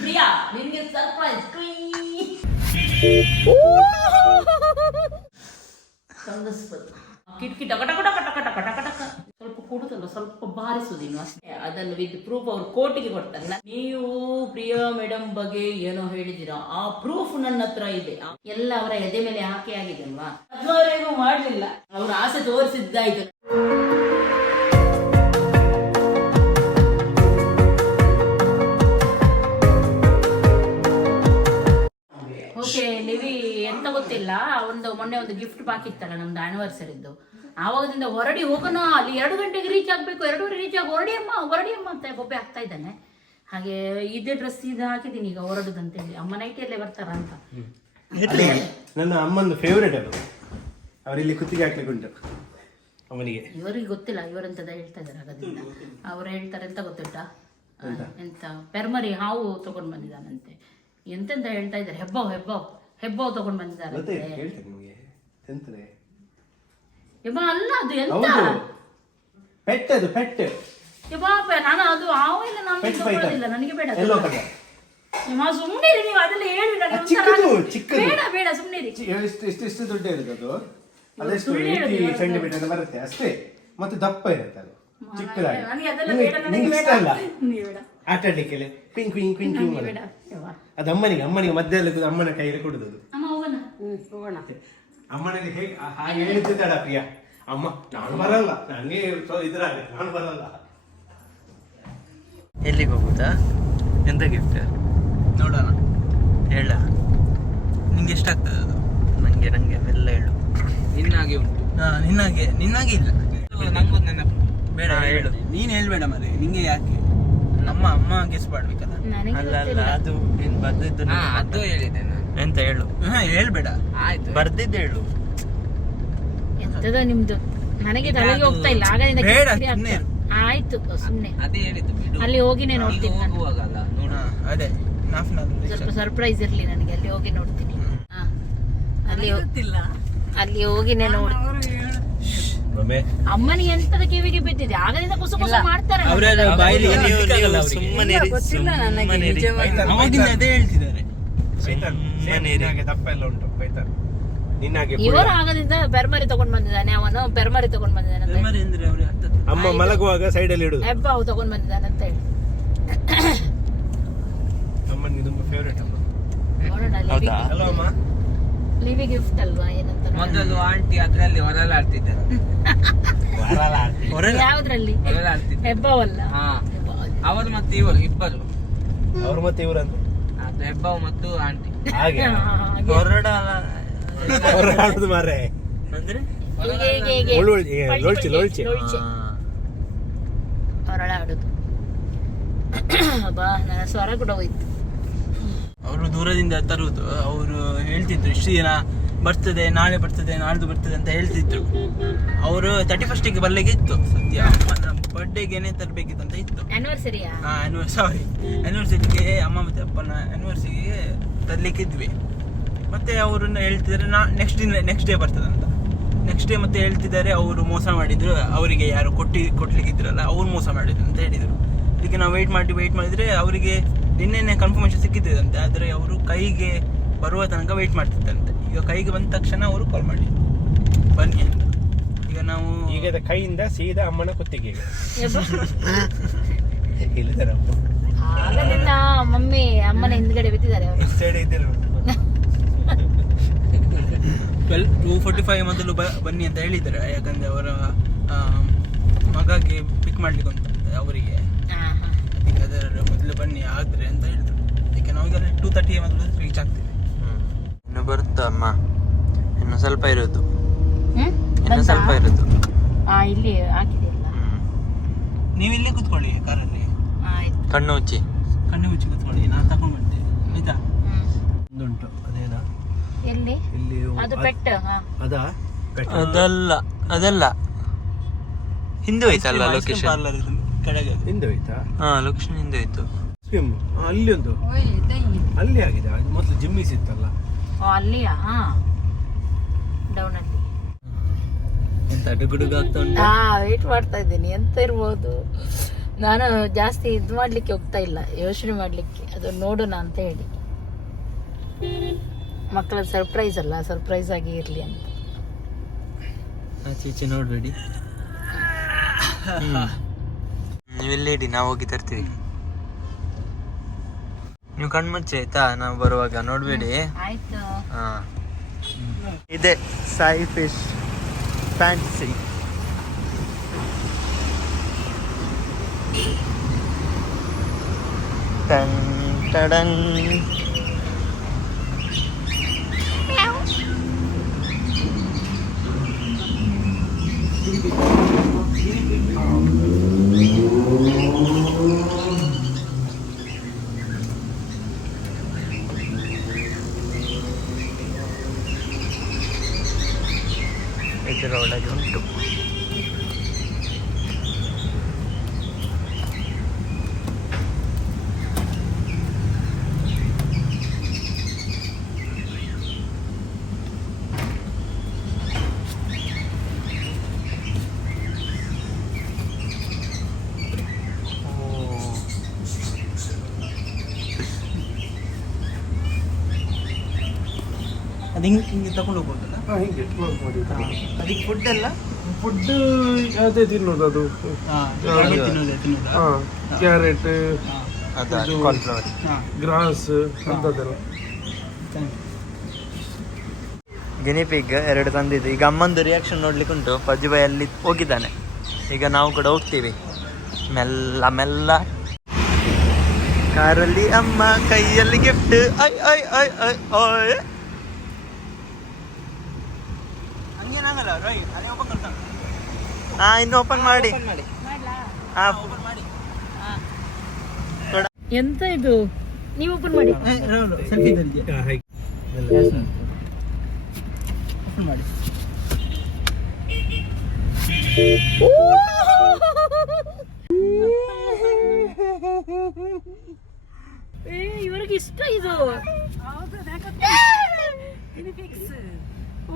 ಪ್ರಿಯಾ ನಿನ್ಗೆ ಸರ್ಪ್ರೈಸ್ ಕಿಟಕಿ ಟಕ ಟಕ ಟಕ ಸ್ವಲ್ಪ ಕೊಡುತ್ತಲ್ಲ ಸ್ವಲ್ಪ ಬಾರಿಸುದಿನ್ನು ಅಷ್ಟೇ. ಅದನ್ನು ವಿತ್ ಪ್ರೂಫ್ ಅವ್ರು ಕೋರ್ಟಿಗೆ ಕೊಟ್ಟಲ್ಲ ನೀವು ಪ್ರಿಯಾ ಮೇಡಮ್ ಬಗ್ಗೆ ಏನೋ ಹೇಳಿದಿರಾ ಆ ಪ್ರೂಫ್ ನನ್ನ ಹತ್ರ ಇದೆ. ಎಲ್ಲ ಅವರ ಎದೆ ಮೇಲೆ ಹಾಕಿ ಆಗಿದೆ ಅಲ್ವಾ ಅದುವರೆಗೂ ಮಾಡ್ಲಿಲ್ಲ. ಅವ್ರ ಆಸೆ ತೋರಿಸಿದ್ದಾಯ್ತು. ಗೊತ್ತಿಲ್ಲ ಒಂದು ಮೊನ್ನೆ ಒಂದು ಗಿಫ್ಟ್ ಬಾಕಿ ಇತ್ತಲ್ಲ ನಮ್ದು ಆನಿವರ್ಸರಿದ್ದು ಆವಾಗದಿಂದ ಹೊರಡಿ ಹೋಗೋಣ ಅಲ್ಲಿ ಎರಡು ಗಂಟೆಗೆ ರೀಚ್ ಆಗಬೇಕು ಎರಡೂವರೆ ರೀಚ್ ಆಗಿ ಹೊರಡಿ ಅಮ್ಮ ಹೊರಡಿ ಅಮ್ಮ ಅಂತ ಬೊಬ್ಬೆ ಆಗ್ತಾ ಇದ್ದಾನೆ. ಹಾಗೆ ಇದೇ ಡ್ರೆಸ್ ಇದು ಹಾಕಿದ್ದೀನಿ ಈಗ ಹೊರಡುದಂತೇಳಿ ಅಮ್ಮ ನೈಟಿಯಲ್ಲೇ ಬರ್ತಾರ ಅಂತ. ನನ್ನ ಅಮ್ಮನ ಫೇವ್ರೇಟ್ ಅದು. ಅವರಿಲ್ಲಿ ಕುತ್ತಿಗೆ ಹಾಕ್ಲಿಕ್ಕೆ ಉಂಟು ಅವನಿಗೆ. ಇವರಿಗೆ ಗೊತ್ತಿಲ್ಲ ಇವರೆಂತದ ಹೇಳ್ತಾ ಇದ್ದಾರೆ ಹಾಗಾದ್ರಿಂದ. ಅವ್ರು ಹೇಳ್ತಾರೆ ಎಂತ ಗೊತ್ತುಂಟಾ? ಎಂತ? ಪೆರ್ಮರಿ ಹಾವು ತಗೊಂಡ್ ಬಂದಿದ್ದಾನಂತೆ. ಎಂತೆಂತ ಹೇಳ್ತಾ ಇದ್ದಾರೆ? ಹೆಬ್ಬಾವ್ ಹೆಬ್ಬಾವ್. ಹೆಬ್ಬಾವ್ ತಗೊಂಡ್ ಬಂದಿದ್ದಾರೆ ಗೊತ್ತಾಯ್ತು ಹೇಳ್ತೇನೆ ನಿಮಗೆ. ಎಂತದೆ? ಯಬ್ಬ ಅಲ್ಲ ಅದು ಎಂತ? ಹೌದು. ಪೆಟ್ ಅದು ಪೆಟ್ ಯಬ್ಬಾ ನಾನು ಅದು ಆವಿಲ್ಲ ಇಲ್ಲ ನಾನು ಪೆಟ್ ಬೈತ ತಗೊಳ್ಳೋದಿಲ್ಲ ನನಗೆ ಬೇಡ ಎಲ್ಲೋ ಕಲರ್ ನೀವು ಅದೆಲ್ಲ ಹೇಳಿ ನನಗೆ ಒಂಥರ ಚಿಕ್ಕದು. ಚಿಕ್ಕದು. ಬೇಡ ಬೇಡ ಸುಮ್ಮನೆ ಎಷ್ಟು ಎಷ್ಟು ಎಷ್ಟು ದೊಡ್ಡ ಇರುತ್ತೆ ಅದು? ಅದೆಷ್ಟು ಸುಳ್ಳು ಏಯ್ಟಿ ಹೇಳೋದು ಸೆಂಟಿಮೀಟರ್ ಬರುತ್ತೆ ಅಷ್ಟೇ. ಮತ್ತೆ ದಪ್ಪ ಇರುತ್ತೆ ಅದು. ಚಿಕ್ಕದಾಗಿ. ನನಗೆ ಅದೆಲ್ಲ ಬೇಡ ನನಗೆ ನಿಂಗೆ ಇಷ್ಟ ಬೇಡ. ಆಟ ಆಡ್ಲಿಕ್ಕೆ ಕ್ವಿಂಗ್ ಪಿಂಕ್ ಕ್ವಿಂಗ್ ಕ್ವಿಂಗ್ ಅದು ಅಮ್ಮನಿಗೆ ಅಮ್ಮನಿಗೆ ಮಧ್ಯದಲ್ಲಿ ಕೂತು ಅಮ್ಮನ ಕೈಯಲ್ಲಿ ಕೊಡುದು ಅದು. ಅಮ್ಮ ಹೋಗೋಣ. ಅಮ್ಮನಿಗೆ ಹೇಗೆ ಹಾಗೆ ಹೇಳಿದ್ದಾಳ ಪ್ರಿಯ. ಅಮ್ಮ ನಾನು ಬರಲ್ಲ. ನನಗೆ ಇದ್ರಾಗ ನಾನು ಬರಲ್ಲ. ಎಲ್ಲಿಗೆ ಹೋಗುದಾ? ಎಂತ ಗಿಫ್ಟ್ ನೋಡೋಣ. ಹೇಳ. ನಿಂಗೆ ಎಷ್ಟಾಗ್ತದೆ ಅದು? ನಂಗೆ ನಂಗೆ ಎಲ್ಲ ಹೇಳು. ನಿನ್ನಾಗೆ ಉಂಟು. ನಿನ್ನಾಗೆ ನಿನ್ನಾಗೆ ಇಲ್ಲ. ನಂಗೊಂದು ನೆನಪು. ಬೇಡ ಹಾ, ಹೇಳು. ನೀನು ಹೇಳ್ಬೇಡ ಮರೆ. ನಿಂಗೆ ಯಾಕೆ? ನಮ್ಮ ಅಮ್ಮ ಗೆಸ್ ಮಾಡ್ಬೇಕಲ್ಲ? ನನಗೆ ಅಲ್ಲ ಅಲ್ಲ ಗೊತ್ತಿಲ್ಲ. ಅದು ನೀನ್ ಬರ್ದಿದ್ದು ಹಾ ಅದು ಹೇಳಿದೆ ನಾನು. ಎಂತ ಹೇಳು? ಹಾ ಹೇಳ್ಬೇಡ. ಆಯ್ತು ಬರ್ದಿದ್ದು ಹೇಳು. ಎಂತದ ನಿಮ್ದು? ನನಗೆ ತಲೆಗೆ ಹೋಗ್ತಾ ಇಲ್ಲ. ಆಗದಿಂದ ಬೇಡ, ಕಿರಿಕಿರಿ ಆಗ್ತಾ- ಸುಮ್ನೆ ಇರು. ಆಯ್ತು ಸುಮ್ನೆ. ಅದೇ ಹೇಳಿದ್ದು ಬಿಡು. ಅಲ್ಲಿ ಹೋಗಿನೇ ಈಗ ನೋಡ್ತೀನಿ ನಾನು. ಹೋಗುವಾಗಲ್ಲ ನೋಡು. ಹಾ ಅದೇ. ನಾಫ್ ಸ್ವಲ್ಪ ಸರ್ಪ್ರೈಸ್ ಇರ್ಲಿ ನನಗೆ. ಅಲ್ಲಿ ಹೋಗಿ ನೋಡ್ತೀನಿ. ಹಾ. ಅಲ್ಲಿ ಹೋ- ಅಲ್ಲಿ ಹೋಗಿನೇ ನೋಡ್ತೀನಿ ಅಮ್ಮನಿಗೆ ಎಂತದ ಕಿವಿಗೆ ಬಿದ್ದಿದೆ? ಆಗದಿಂದ ಕುಸು ಕುಸು ಮಾಡ್ತಾರೆ. ನನಗೆ. ಅವಾಗಿಂದ ಅದೇ ಹೇಳ್ತಿದ್ದಾರೆ. ಉಂಟು ಪೈತಾನ್ ಇವರು ಆಗದಿಂದ ಬೆರ್ಮರಿ ತಗೊಂಡ್ ಬಂದಿದ್ದಾನೆ ಅವನು ಬೆರ್ಮರಿ ತಗೊಂಡ್ ಬಂದಿದ್ದಾನೆ ಅಮ್ಮ ಮಲಗುವಾಗ ಸೈಡಲ್ಲಿ ಇಡುದು. ಹೆಬ್ಬ ಅವು ತಗೊಂಡ್ ಬಂದಿದ್ದಾನೆ ಅಂತ ಹೇಳಿ. ಅಮ್ಮನಿಗೆ ತುಂಬಾ ಫೇವ್ರೇಟ್ ಅಮ್ಮ. ನೋಡೋಣ ಹಲೋ ಅಮ್ಮ. ಲಿವಿ ಗಿಫ್ಟ್ ಅಲ್ವಾ ಏನಂತ. ಮೊದಲು ಆಂಟಿ ಅದ್ರಲ್ಲಿ ಹೊರಲಾಡ್ತಿದ್ದರು ಹೊರಗೆ ಯಾವ್ದ್ರಲ್ಲಿ? ಹೊರಲಾಡ್ತಿದ್ದೆ ಹೆಬ್ಬವಲ್ಲ? ಹಾ. ಅವರು ಮತ್ತೆ ಇವರು ಇಬ್ಬರು. ಅವ್ರು ಮತ್ತೆ ಇವ್ರಂತ ಅದು ಹೆಬ್ಬವ್ ಮತ್ತು ಆಂಟಿ. ಹಾಗೆ? ಹೊರಡ ಅವ್ರು ಆಡುದು ಮಾರೆ ಅಂದ್ರೆ ಲೋಳ್ಚಿ ಲೋಳ್ಚಿ. ಹೊರಳಾಡುದು. ಬಾ ನನ್ನ ಸ್ವರ ಕೂಡ ಹೋಯ್ತು. ಅವರು ದೂರದಿಂದ ತರುವುದು. ಅವರು ಹೇಳ್ತಿದ್ರು ಇಷ್ಟು ದಿನ ಬರ್ತದೆ ನಾಳೆ ಬರ್ತದೆ ನಾಳ್ದು ಬರ್ತದೆ ಅಂತ ಹೇಳ್ತಿದ್ರು. ಅವರು ತರ್ಟಿ ಫಸ್ಟಿಗೆ ಬರ್ಲಿಕ್ಕೆ ಇತ್ತು ಸದ್ಯ ಅಮ್ಮನ ಬರ್ಡೇಗೆನೆ ತರಬೇಕಿತ್ತು ಅಂತ ಇತ್ತು. ಆನಿವರ್ಸರಿಯಾ ಸಾರಿ ಆನಿವರ್ಸರಿಗೆ ಅಮ್ಮ ಮತ್ತೆ ಅಪ್ಪನ ಆನಿವರ್ಸರಿಗೆ ತರ್ಲಿಕ್ಕಿದ್ವಿ ಮತ್ತೆ ಅವ್ರನ್ನ ಹೇಳ್ತಿದ್ರೆ ನಾ ನೆಕ್ಸ್ಟ್ ದಿನ ನೆಕ್ಸ್ಟ್ ಡೇ ಬರ್ತದೆ ಅಂತ. ನೆಕ್ಸ್ಟ್ ಡೇ ಮತ್ತೆ ಹೇಳ್ತಿದ್ದಾರೆ ಅವರು ಮೋಸ ಮಾಡಿದ್ರು. ಅವರಿಗೆ ಯಾರು ಕೊಟ್ಟಿ ಕೊಡ್ಲಿಕ್ಕೆ ಇದ್ರಲ್ಲ ಅವ್ರು ಮೋಸ ಮಾಡಿದ್ರು ಅಂತ ಹೇಳಿದರು. ಇದಕ್ಕೆ ನಾವು ವೆಯ್ಟ್ ಮಾಡಿ ವೆಯ್ಟ್ ಮಾಡಿದ್ರೆ ಅವರಿಗೆ ನಿನ್ನೆನೆ ಕನ್ಫರ್ಮೇಷನ್ ಸಿಕ್ಕಿದ್ದಂತೆ ಆದರೆ ಅವರು ಕೈಗೆ ಬರುವ ತನಕ ವೆಯ್ಟ್ ಮಾಡ್ತಿದ್ದಂತೆ ಈಗ ಕೈಗೆ ಬಂದ ತಕ್ಷಣ ಅವರು ಕಾಲ್ ಮಾಡಿ ಬನ್ನಿ ಅಂತ. ಈಗ ನಾವು ಈಗ ಕೈಯಿಂದ ಸೀದಾ ಅಮ್ಮನ ಕುತ್ತಿಗೆ ಆಗದಿಂದ ಮಮ್ಮಿ ಅಮ್ಮನ ಹಿಂದ್ಗಡೆ ಬಿತ್ತಿದ್ದಾರೆ ಅವರು. ಸೈಡ್ ಇದ್ದಾರೆ ಟ್ವೆಲ್ ಟೂ ಫೋರ್ಟಿ ಫೈವ್ ಮೊದಲು ಬ ಬನ್ನಿ ಅಂತ ಹೇಳಿದ್ದಾರೆ. ಯಾಕಂದ್ರೆ ಅವರ ಮಗಾಗೆ ಪಿಕ್ ಮಾಡ್ಲಿಕ್ಕೆ ಅಂತ ಅವರಿಗೆ. ಅದಕ್ಕೆ ಅದರ ಮೊದಲು ಬನ್ನಿ ಆದ್ರೆ ಅಂತ ಹೇಳಿದ್ರು. ಅದಕ್ಕೆ ಈಗ ಟೂ ತರ್ಟಿ ಮೊದಲು ರೀಚ್ ಆಗ್ತೀವಿ. ಇನ್ನು ಬರುತ್ತಾ ಅಮ್ಮ? ಇನ್ನು ಸ್ವಲ್ಪ ಇರೋದು. ಹ್ಮ್? ಇನ್ನು ಸ್ವಲ್ಪ ಇರೋದು. ಆ ಇಲ್ಲಿ ಹಾಕಿದೆಯಲ್ಲ ನೀವು ಇಲ್ಲೇ ಕೂತ್ಕೊಳ್ಳಿ ಕಾರಲ್ಲಿ. ಆಯ್ತು. ಕಣ್ಣು ಉಚ್ಚಿ ಕಣ್ಣು ಉಚ್ಚಿ ಕುತ್ಕೊಳ್ಳಿ ನಾನು ತಗೊಂಡು ಬರ್ತೇನೆ ಆಯ್ತಾ? ಹ್ಮ್. ಒಂದುಂಟು ಅದೇನಾ? ಎಲ್ಲಿ? ಇಲ್ಲಿ ಅದು ಪೆಟ್ಟ ಅದಾ? ಅದಲ್ಲ ಅದಲ್ಲ. ಹಿಂದೆ ಹೋಯ್ತಲ್ಲ ಲೊಕೇಶನ್ ಪಾರ್ಲರ್ ಕಡೆಗೆ ಹಿಂದೆ ಹೋಯ್ತಾ? ಹಾ ಲೊಕೇಶನ್ ಹಿಂದೆ ಹೋಯ್ತು. ಸ್ವಿಮ್ ಅಲ್ಲಿ ಒಂದು. ಅಲ್ಲಿ ಆಗಿದೆ ಅದು ಮೊದಲು ಜಿಮ್ಮಿಸ್ ಇತ್ತಲ್ಲ ಓ ಅಲ್ಲಿಯಾ? ಹಾ. ಡೌನ್ ಅಲ್ಲಿ. ಹಾ ವೇಟ್ ಮಾಡ್ತಾ ಇದ್ದೀನಿ. ಎಂತ ಇರ್ಬೋದು? ನಾನು ಜಾಸ್ತಿ ಇದ್ ಮಾಡ್ಲಿಕ್ಕೆ ಹೋಗ್ತಾ ಇಲ್ಲ. ಯೋಚನೆ ಮಾಡ್ಲಿಕ್ಕೆ. ಅದು ನೋಡೋಣ ಅಂತ ಹೇಳಿ. ಮಕ್ಕಳ ಸರ್ಪ್ರೈಸ್ ಅಲ್ಲ? ಸರ್ಪ್ರೈಸ್ ಆಗಿ ಇರ್ಲಿ ಅಂತ. ಆಚೆ ನೋಡ್ಬೇಡಿ. ನೀವು ಇಲ್ಲೇ ಇಡಿ ನಾವು ಹೋಗಿ ತರ್ತೀವಿ. ನೀವು ಕಣ್ಮುಚ್ಚಿ ಆಯ್ತಾ? ನಾವು ಬರುವಾಗ ನೋಡ್ಬೇಡಿ. ಹಾ. ಇದೆ ಸಾಯಿ ಫಿಶ್ ಫ್ಯಾಂಟಸಿ. ಟನ್ ಟಡನ್. ಇದರ ಒಳಗೆ ಉಂಟು ಅದು ಹಿಂಗೆ ಹಿಂಗೆ ತಗೊಂಡು ಹೋಗ್ಬೋದಲ್ಲ ಹಿಂಗೆ ಅದಕ್ಕೆ ಫುಡ್ ಎಲ್ಲ? ಫುಡ್ ಅದೇ ತಿನ್ನೋದು ಅದು. ಹಾಂ ತಿನ್ನೋದೇ ತಿನ್ನೋದಾ. ಹಾ ಕ್ಯಾರೆಟ್ ಗ್ರಾಸ್ ಅಂತದೆಲ್ಲ ಗಿನಿಪಿಗ್ ಎರಡು ತಂದಿದ್ದು. ಈಗ ಅಮ್ಮಂದು ರಿಯಾಕ್ಷನ್ ನೋಡ್ಲಿಕ್ಕೆ ಉಂಟು. ಪಜುಬಾಯಿ ಅಲ್ಲಿ ಹೋಗಿದ್ದಾನೆ. ಈಗ ನಾವು ಕೂಡ ಹೋಗ್ತೀವಿ. ಮೆಲ್ಲ ಮೆಲ್ಲ. ಕಾರಲ್ಲಿ ಅಮ್ಮ ಕೈಯಲ್ಲಿ ಗಿಫ್ಟ್ ಐ ಐ ಐ ಐ ಓಯ್ ಹಂಗೇನಾಗಲ್ಲ ರೈ ಅದೇ ಓಪನ್ ಮಾಡ್ತಾನೆ ಹಾ ಇನ್ನು ಓಪನ್ ಮಾಡಿ. ಓಪನ್ ಮಾಡಿ. ಹಾ ಓಪನ್ ಮಾಡಿ. ಎಂತ ಇದು? ನೀವು ಓಪನ್ ಮಾಡಿ. ಓಪನ್ ಮಾಡಿ. ಏ ಇವರಿಗೆ ಇಷ್ಟ ಇದು. ಓ.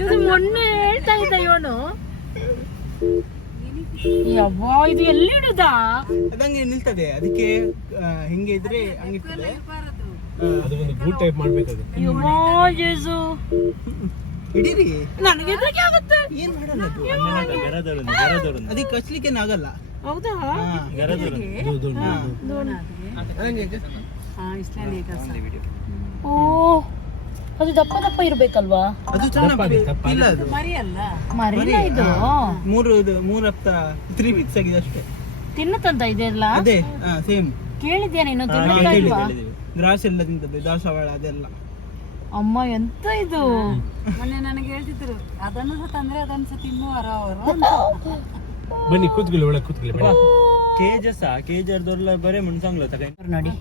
ಇದು ಮೊನ್ನೆ ಹೇಳ್ತಾ ಇದ್ದ ಇವನು. ಯವ್ವಾ ಇದು ಎಲ್ಲಿ ಇಡುದಾ ಅದಂಗೆ ನಿಲ್ತದೆ. ಅದಕ್ಕೆ ಹಿಂಗೆ ಇದ್ರೆ ಹಂಗಿರ್ತದೆ ಅದು ಒಂದು ಬೂಟ್ ಟೈಪ್ ಮಾಡ್ಬೇಕದು ಯವ್ವಾ ಜೇಸು ಹಿಡೀರಿ. ನನಗೆ ಹೆದರಿಕೆ ಆಗುತ್ತೆ? ಏನ್ ಮಾಡಲ್ಲ ಅದು? ಅದಕ್ಕೆ ಕಚ್ಲಿಕ್ಕೆ ಆಗಲ್ಲ. ಹೌದಾ? ಓ ಅದು ದಪ್ಪ ದಪ್ಪ ಇರ್ಬೇಕಲ್ವಾ? ಅದು ಚೆನ್ನಾಗಿ ಇಲ್ಲ ಅದು. ಮರಿನ ಇದು? ಮೂರು ಇದು ಮೂರು ಹಪ್ತ ತ್ರೀ ವೀಕ್ಸ್ ಆಗಿದೆ ಅಷ್ಟೇ. ತಿನ್ನತ್ತಂತ ಇದೆಲ್ಲ? ಅದೇ ಸೇಮ್ ಕೇಳಿದ್ಯಾ ನೀನು? ತಿನ್ನುತ್ತಾ ಇಲ್ವಾ? ದ್ರಾಕ್ಷಿ ಎಲ್ಲ ತಿಂತದ್ದು ದಾಸವಾಳ ಅದೆಲ್ಲ. ಅಮ್ಮ ಎಂತ ಇದು? ಮೊನ್ನೆ ನನಗೆ ಹೇಳ್ತಿದ್ರು ಅದನ್ನು ಸಹ ತಂದ್ರೆ ಅದನ್ನು ಸಹ ತಿನ್ನುವರ ಅವರು ಬನ್ನಿ ಕೂತ್ಕೊಳ್ಳಿ ಒಳಗೆ ಕೂತ್ಕೊಳ್ಳಿ ಕೇಜರ್ ಕೇಜರ್ದವ್ರೆಲ್ಲ ಬರೇ ಮುನ್ಸಂಗ್ಲ ತಗೊಂಡು ನೋಡಿ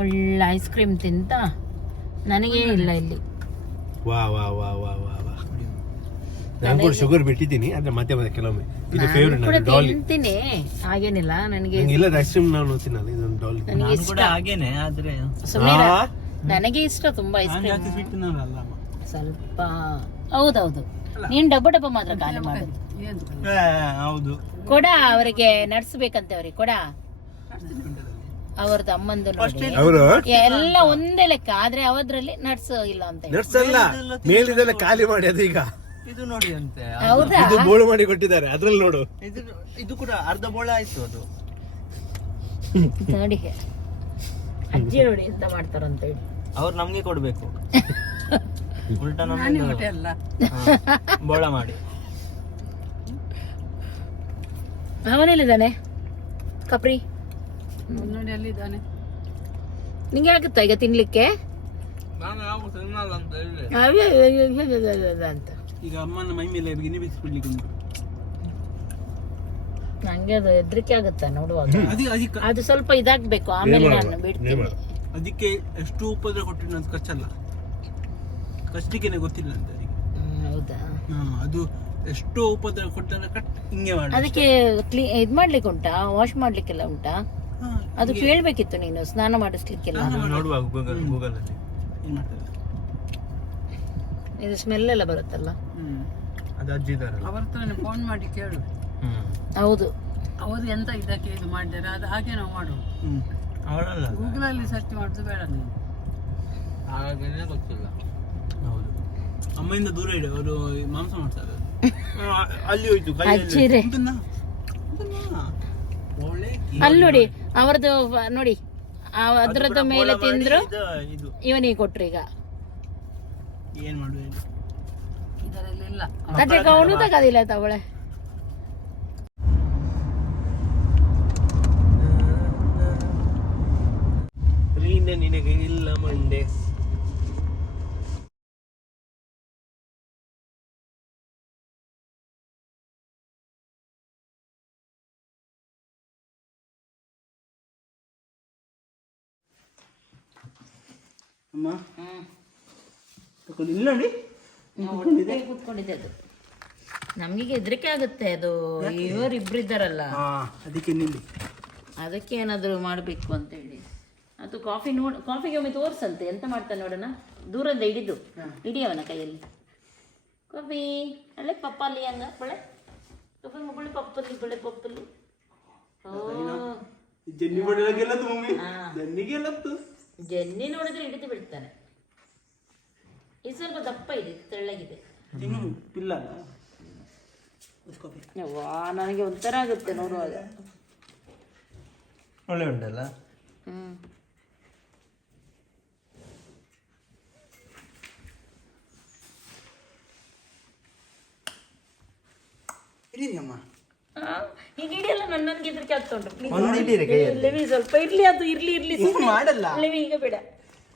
ಒಳ್ಳೆ ಐಸ್ ಕ್ರೀಮ್ ತಿಂತ? ನನಗೇ ಇಲ್ಲ ಇಲ್ಲಿ. ವಾ ವಾ ವಾ ವಾ ವಾ ವಾ. ನಾನು ಕೂಡ ಶುಗರ್ ಬಿಟ್ಟಿದ್ದೀನಿ ಆದ್ರೆ ಮತ್ತೆ ಮತ್ತೆ ಕೆಲವೊಮ್ಮೆ. ಇದು ಫೇವರೇಟ್ ಕೂಡ ಡಾಲಿ ತಿಂತೀನಿ. ಹಾಗೇನಿಲ್ಲ ನನಗೆ ನಂಗೆ ಇಲ್ಲದ ಐಸ್ ಕ್ರೀಮ್ ನಾನು ತಿನ್ನಲ್ಲ ಇದೊಂದು ಡಾಲಿ ನನಗೆ ಇಷ್ಟ. ಕೂಡ ಹಾಗೇನೆ ಆದ್ರೆ ಸುಮ್ಮನೆ ನನಗೆ ಇಷ್ಟ ತುಂಬಾ ಐಸ್ ನಾನು ಜಾಸ್ತಿ ಕ್ರೀಮ್ ಸ್ವೀಟ್ ತಿನ್ನಲ್ಲ ಸ್ವಲ್ಪ. ಹೌದೌದು. ನೀನ್ ಡಬ್ಬ ಡಬ್ಬ ಮಾತ್ರ ಖಾಲಿ ಮಾಡೋದು. ಹೌದು. ಕೊಡ ಅವರಿಗೆ ನಡ್ಸ್ಬೇಕಂತೆ ಅವ್ರಿಗೆ ಕೊಡ. ಅವ್ರದ್ದು ಅಮ್ಮಂದು ನೋಡಿ. ಅವರು? ಎಲ್ಲ ಒಂದೇ ಲೆಕ್ಕ. ಆದ್ರೆ ಅವದ್ರಲ್ಲಿ ನಡ್ಸ್ ಇಲ್ಲ ಅಂತ ಹೇಳಿ. ನರ್ಸ್ ಅಲ್ಲ ಮೇಲಿದೆಲ್ಲ ಖಾಲಿ ಮಾಡಿ ಅದೀಗ ಈಗ. ಇದು ನೋಡಿ ಅಂತೆ. ಹೌದಾ? ಇದು ಬೋಳು ಮಾಡಿ ಕೊಟ್ಟಿದ್ದಾರೆ. ಅದ್ರಲ್ಲಿ ನೋಡು. ಇದು ಇದು ಕೂಡ ಅರ್ಧ ಬೋಳ ಆಯ್ತು ಅದು. ನೋಡಿ. ಅಜ್ಜಿ ನೋಡಿ ಎಂತ ಮಾಡ್ತಾರಂತ ಹೇಳಿ. ಅವ್ರು ನಮ್ಗೆ ಕೊಡ್ಬೇಕು. ಉಲ್ಟಾ ನಮ್ಗೆ ಅಲ್ಲ. ಬೋಳ ಮಾಡಿ. ಅವನೆಲ್ಲಿದ್ದಾನೆ ಕಪ್ರಿ? ನೋಡಿ ಅಲ್ಲಿದ್ದಾನೆ ನಿಂಗೆ ಆಗುತ್ತಾ ಈಗ ತಿನ್ಲಿಕ್ಕೆ? ನಾನು ಯಾವ ತಿನ್ನಲ್ಲ ಅಂತ ಹೇಳಿ ಅಂತ. ಈಗ ಅಮ್ಮನ ಮೈ ಮೇಲೆ ಗಿನಿ ಬಿಸಿ ಬಿಡ್ಲಿಕ್ಕೆ ಉಂಟು. ನಂಗೆ ಅದು ಹೆದರಿಕೆ ಆಗುತ್ತಾ ನೋಡುವಾಗ? ಅದಕ್ಕೆ ಅದಕ್ಕೆ ಅದು ಸ್ವಲ್ಪ ಇದಾಗ್ಬೇಕು ಆಮೇಲೆ ನಾನು ಬಿಡ್ತೀನಿ. ಅದಕ್ಕೆ ಎಷ್ಟು ಉಪದ್ರ ಕೊಟ್ಟಿದ್ದು ಅಂತ ಖರ್ಚಲ್ಲ. ಕಚ್ಚಲಿಕ್ಕೆ ಗೊತ್ತಿಲ್ಲ ಅಂತ ಅವರಿಗೆ ಹ್ಮ್, ಹೌದಾ? ಹಾ, ಅದು ಎಷ್ಟು ಉಪದ್ರ ಕೊಟ್ಟರೆ ಕಟ್ ಹಿಂಗೆ ಮಾಡಿ ಅದಕ್ಕೆ ಕ್ಲೀ ಇದ್ ಮಾಡ್ಲಿಕ್ಕೆ ಉಂಟಾ? ವಾಶ್ ಮಾಡ್ಲಿಕ್ಕೆಲ್ಲ ಉಂಟಾ? ಅದು ಕೇಳ್ಬೇಕಿತ್ತು ನೀನು ಸ್ನಾನ ಮಾಡಿಸ್ಲಿಕ್ಕೆಲ್ಲ. ನೋಡುವ ಗೂಗಲ್ ಗೂಗಲ್ ಅಲ್ಲಿ ಇದು ಸ್ಮೆಲ್ ಎಲ್ಲ ಬರುತ್ತಲ್ಲ? ಹ್ಮ್. ಅದು ಅಜ್ಜಿ ಇದಾರಲ್ಲ ಅವರ ಫೋನ್ ಮಾಡಿ ಕೇಳು. ಹೌದು. ಹೌದು ಎಂತ ಇದಕ್ಕೆ ಇದು ಮಾಡಿದ್ದಾರೆ ಅದು ಹಾಗೆ ನಾವು ಮಾಡುದು ಹ್ಮ್. ಅಲ್ಲಿ ಗೂಗಲಲ್ಲಿ ಸರ್ಚ್ ಮಾಡುದು ಬೇಡ ನೀನು. ಹಾಗೇನೆ ಗೊತ್ತಿಲ್ಲ. ಹೌದು. ಅಮ್ಮನಿಂದ ದೂರ ಇಡಿ ಅವರು ಮಾಂಸ ಮಾಡ್ತಾರೆ. ಅಲ್ಲಿ ಹೋಯ್ತು ಕೈಯಲ್ಲಿ ಅಲ್ಲಿ ನೋಡಿ ಅವರದು ನೋಡಿ ಆ ಅದ್ರದ್ದು ಮೇಲೆ ತಿಂದ್ರು ಇವನಿಗೆ ಕೊಟ್ರು ಈಗ. ಏನ್ ಮಾಡುದು ಇದರಲ್ಲಿ ಇಲ್ಲ ಅದಕ್ಕೆ ಅವನು ತಗೋದಿಲ್ಲ ತಗೊಳ್ಳೆ ರೀನೆ ನಿನಗೆ ಇಲ್ಲ ಮಂಡೆ ಅಮ್ಮ. ತಕೊಂಡು ಇಲ್ಲ ನೋಡಿ. ಕೂತ್ಕೊಂಡಿದ್ದೆ ಅದು. ನಮಗೆ ಹೆದರಿಕೆ ಆಗುತ್ತೆ ಅದು. ಇವರಿಬ್ರು ಇದ್ದಾರಲ್ಲ. ಅದಕ್ಕೆ ನಿಲ್ಲಿ. ಅದಕ್ಕೆ ಏನಾದರೂ ಮಾಡಬೇಕು ಅಂತ ಹೇಳಿ ಅದು ಕಾಫಿ ನೋಡ್ ಕಾಫಿಗೆ ಒಮ್ಮೆ ತೋರಿಸಂತೆ. ಎಂತ ಮಾಡ್ತಾನೆ ನೋಡೋಣ. ದೂರದಿಂದ ಹಿಡಿದು. ಹಿಡಿಯವನ ಕೈಯಲ್ಲಿ. ಕಾಫಿ. ಅಲ್ಲೇ ಪಪ್ಪಲ್ಲಿ ಹಂಗ ಬಳೆ ಬಳೆ ಪಪ್ಪಲ್ಲಿ ಬಳೆ ಪಪ್ಪಲ್ಲಿ. ಓ. ಜನ್ನಿ ಬಡಲಾಗೆಲ್ಲದು ಮಮ್ಮಿ. ಜನ್ನಿಗೆಲ್ಲತ್ತು ಜನ್ನಿ ನೋಡಿದ್ರೆ ಹಿಡಿದು ಬಿಡ್ತಾನೆ. ಇದು ಸ್ವಲ್ಪ ದಪ್ಪ ಇದೆ ತೆಳ್ಳಗಿದೆ. ಇಲ್ಲ ಪಿಲ್ಲ ವಾ ನನಗೆ ಒಂಥರ ಆಗುತ್ತೆ ನೋಡುವಾಗ ಒಳ್ಳೆ ಉಂಟಲ್ಲ ಹ್ಮ್. ಇಡೀರಿ ಅಮ್ಮ. ಈಗ ಹಿಡಿಯಲ್ಲ ನನ್ನ ನನಗೆ ಹೆದರಿಕೆ ಆಗ್ತಾ ಉಂಟು. ಕೈಯಲ್ಲಿ. ಲೆವಿ ಸ್ವಲ್ಪ ಇರ್ಲಿ ಅದು ಇರ್ಲಿ ಇರ್ಲಿ. ಸುಮ್ನೆ ಮಾಡಲ್ಲ. ಲೆವಿ ಈಗ ಬೇಡ.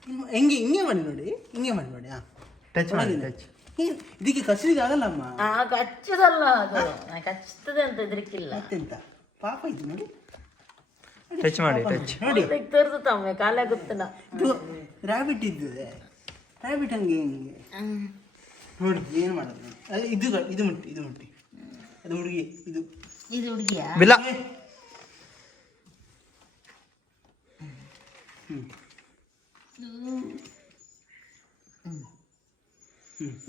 ಹಿಂಗ್- ಹೆಂಗೆ ಹಿಂಗೆ ಮಾಡಿ ನೋಡಿ ಹಿಂಗೆ ಮಾಡಿ ನೋಡಿ ಹಾ. ಟಚ್ ಮಾಡಿ ಟಚ್ ಏನ್ ಇದಕ್ಕೆ ಆಗಲ್ಲ ಅಮ್ಮ? ಆ ಕಚ್ಚದಲ್ಲ ಅದು. ನಾ ಕಚ್ಚುತ್ತದೆ ಅಂತ ಹೆದರಿಕಿಲ್ಲ ಮತ್ತೆಂತ? ಪಾಪ ಇದು ನೋಡಿ. ಟಚ್ ಮಾಡಿ ಟಚ್ ನೋಡಿ. ತೋರಿಸುತ್ತ ಕಾಲ ಕಾಲಾಗುತ್ತನ ಇದು ರ್ಯಾಬಿಟ್ ಇದ್ದು ರ್ಯಾಬಿಟ್ ಹಂಗೆ ಹಿಂಗೆ. ನೋಡಿ ಏನು ಮಾಡೋದು? ನೋಡಿ. ಇದು ಇದು ಮುಟ್ಟಿ ಇದು ಮುಟ್ಟಿ. ಅದು ಹುಡುಗಿ ಇದು. ಇದು ಹುಡುಗಿಯ? ಬಿಲ್ಲ.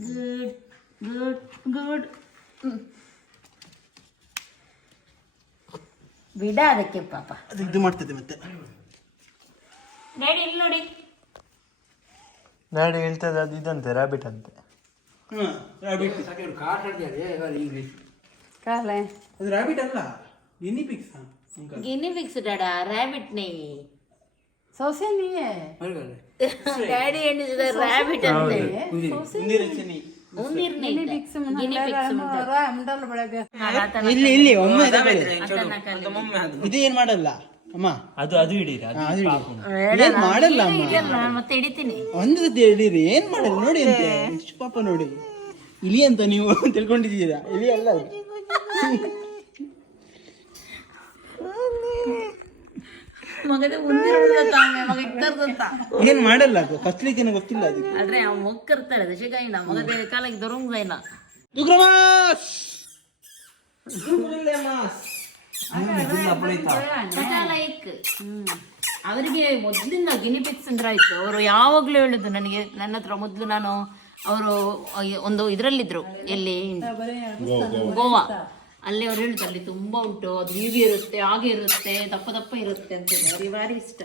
ಗುಡ್ ಗುಡ್ ಗುಡ್ ಬಿಡ ಅದಕ್ಕೆ ಪಾಪ. ಅದು ಇದು ಮಾಡ್ತದೆ ಮತ್ತೆ. ಡ್ಯಾಡಿ ಇಲ್ಲಿ ನೋಡಿ. ಡ್ಯಾಡಿ ಹೇಳ್ತದೆ ಅದು ಇದಂತೆ ರ್ಯಾಬಿಟ್ ಅಂತೆ. ಹಾಂ ರ್ಯಾಬಿಟ್ ಕಾಲೆ ಅದು ರಾಬಿಟ್ ಅಲ್ಲ ಗಿನಿ ಪಿಕ್ಸ್ ರ್ಯಾಬಿಟ್ ನೇ. ಸೊಸೆ ಬೆಳಗ್ಗೆ ಇಲ್ಲಿ ಇಲ್ಲಿ ಒಮ್ಮೆ ಇದು ಏನು ಮಾಡಲ್ಲ? ಅಮ್ಮ. ಅದು ಅದು ಹಿಡೀರಿ ಅದು ಏನ್ ಮಾಡಲ್ಲ ಅಮ್ಮ? ಮತ್ತೆ ಹಿಡಿತೀನಿ. ಒಂದು ಸತಿ ಹೇಳಿರಿ ಏನ್ ಮಾಡಲ್ಲ? ನೋಡಿ ಅಂತೆ. ಪಾಪ ನೋಡಿ. ಇಲಿ ಅಂತ ನೀವು ತಿಳ್ಕೊಂಡಿದ್ದೀರಾ? ಇಲಿ ಅಲ್ಲ ಅದು. ಮುಂದಿರೋದ ಮಗ ಏನ್ ಮಾಡಲ್ಲ ಅದು ಗೊತ್ತಿಲ್ಲ ಅದಕ್ಕೆ ಆದ್ರೆ ಅವ್ ಅದು ಶಿಗಾಯಿನ ಮಗದ ಕಾಲಕ್ಕೆ ದೊರಂಗಾಯಿನ ದುಗ್ರಮಾಸ್! ಲೈಕ್ ಅವರಿಗೆ ಮೊದಲಿಂದ ಗಿನಿಪಿಕ್ಸ್ ಅಂದ್ರೆ ಆಯ್ತು. ಅವರು ಯಾವಾಗ್ಲೂ ಹೇಳುದು ನನಗೆ ನನ್ನ ಹತ್ರ ಮೊದಲು ನಾನು ಅವರು ಒಂದು ಇದರಲ್ಲಿದ್ರು ಎಲ್ಲಿ? ಗೋವಾ. ಅಲ್ಲಿ ಅವ್ರು ಹೇಳ್ತಾರೆ ಅಲ್ಲಿ ತುಂಬಾ ಉಂಟು ಅದು ಹೀಗೆ ಇರುತ್ತೆ ಹಾಗೆ ಇರುತ್ತೆ ದಪ್ಪ ದಪ್ಪ ಇರುತ್ತೆ ಅಂತ ಹೇಳಿ. ಅವ್ರಿಗೆ ಭಾರಿ ಇಷ್ಟ.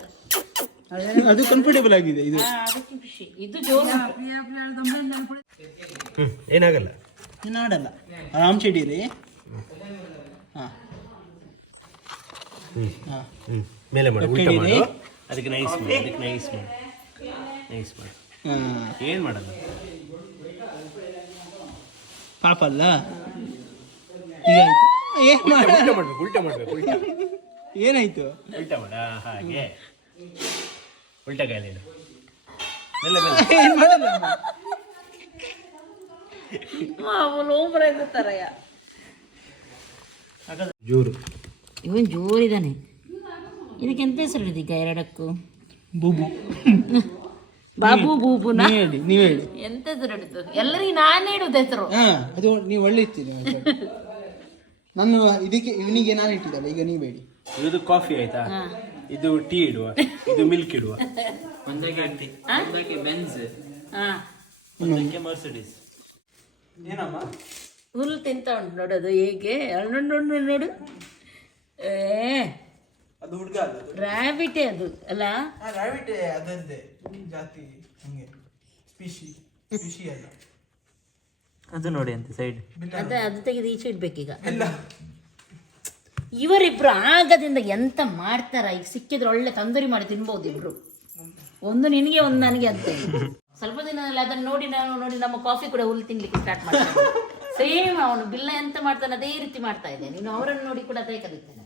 ಅದು ಕಂಫರ್ಟೇಬಲ್ ಆಗಿದೆ ಇದು. ಆ, ಅದಕ್ಕೆ ಖುಷಿ. ಇದು ಜೋರು ಹ್ಮ್ ಏನಾಗಲ್ಲ. ಇನ್ನು ಆಡಲ್ಲ. ಆರಾಮ್ ರೀ ಹಾ. ಹಾ. ಹ್ಮ್. ಮೇಲೆ ಮಾಡು ಉಲ್ಟಾ ಅದಕ್ಕೆ ನೈಸ್ ಮಾಡು ಅದಕ್ಕೆ ನೈಸ್ ಮಾಡು. ನೈಸ್ ಮಾಡು. ಏನು ಏನ್ ಮಾಡಲ್ಲ? ಪಾಪ ಅಲ್ಲ? ಈಗ ಆಯ್ತು. ಏನ್ ಮಾಡ ಉಲ್ಟಾ ಮಾಡ್ಬೇಕು ಉಲ್ಟಾ ಮಾಡ್ಬೇಕು ಉಲ್ಟಾ. ಏನಾಯ್ತು? ಉಲ್ಟಾ ಮಾಡ ಹಾಗೆ. ಉಲ್ಟಾ ಕಾಲಿಡು ಮೆಲ್ಲ ಮೆಲ್ಲ. ಏನ್ ಮಾಡಲ್ಲ ಅಮ್ಮ. ತರಯ. ಜೋರು. ಇವನ್ ಜೋರಿದಾನೆ. ಇದಕ್ಕೆ ಎಂತ ಹೆಸರು ಇದೀಗ ಎರಡಕ್ಕೂ? ಬೂಬು. ಬಾಬು ಬೂಬು ನೀವ್ ಹೇಳಿ ನೀವ್ ಹೇಳಿ. ಎಂತ ಹೆಸರು ಹಿಡಿದು? ಎಲ್ಲರಿಗೆ ನಾನೇ ಇಡುದು ಹೆಸರು. ಹಾ ಅದು ನೀವು ಒಳ್ಳೆ ಇರ್ತೀರಿ. ನಾನು ಇದಕ್ಕೆ ಇವನಿಗೆ ನಾನು ಇಟ್ಟಿದ್ದಲ್ಲ ಈಗ ನೀವು ಬೇಡಿ ಇದು ಕಾಫಿ ಆಯ್ತಾ? ಇದು ಟೀ ಇಡುವ ಇದು ಮಿಲ್ಕ್ ಇಡುವ. ಒಂದಕ್ಕೆ ಒಂದಕ್ಕೆ ಬೆನ್ಸ್ ಹಾ. ಒಂದಕ್ಕೆ ಮರ್ಸಿಡಿಸ್ ಏನಮ್ಮ? ಹುಲ್ಲು ತಿಂತ ಉಂಟು ನೋಡೋದು ಹೇಗೆ. ನೋಡು ನೋಡು ನೋಡು ಏ. ಅದು ಹುಡುಗ ಅದು. ರ್ಯಾಬಿಟೇ ಅದು ಅಲ್ಲ? ರ್ಯಾಬಿಟ್ ಅದರದ್ದೇ. ಜಾತಿ ಹಂಗೆ. ಸ್ಪೀಶಿ ಸ್ಪೀಶಿ ಅಲ್ಲ. ಅದು ನೋಡಿ ಅಂತ ಸೈಡ್ ಅದ ಅದು ತೆಗೆದು ಈಚೆ ಇಡ್ಬೇಕೀಗ. ಈಗ ಇವರಿಬ್ರು ಆಗದಿಂದ ಎಂತ ಮಾಡ್ತಾರ? ಈಗ ಸಿಕ್ಕಿದ್ರೆ ಒಳ್ಳೆ ತಂದೂರಿ ಮಾಡಿ ತಿನ್ಬೋದು ಇಬ್ರು. ಒಂದು ನಿನಗೆ ಒಂದು ನನಗೆ ಅಂತ. ಸ್ವಲ್ಪ ದಿನದಲ್ಲಿ ಅದನ್ನ ನೋಡಿ ನಾನು ನೋಡಿ ನಮ್ಮ ಕಾಫಿ ಕೂಡ ಹುಲ್ ತಿನ್ಲಿಕ್ಕೆ ಸ್ಟಾರ್ಟ್ ಮಾಡ್ತಾನೆ ಸೇಮ್ ಅವನು ಬಿಲ್ಲ ಎಂತ ಮಾಡ್ತಾನೆ ಅದೇ ರೀತಿ ಮಾಡ್ತಾ ಇದ್ದೆ. ನೀನು ಅವರನ್ನು ನೋಡಿ ಕೂಡ ಅದೇ ಕಲಿತಾನೆ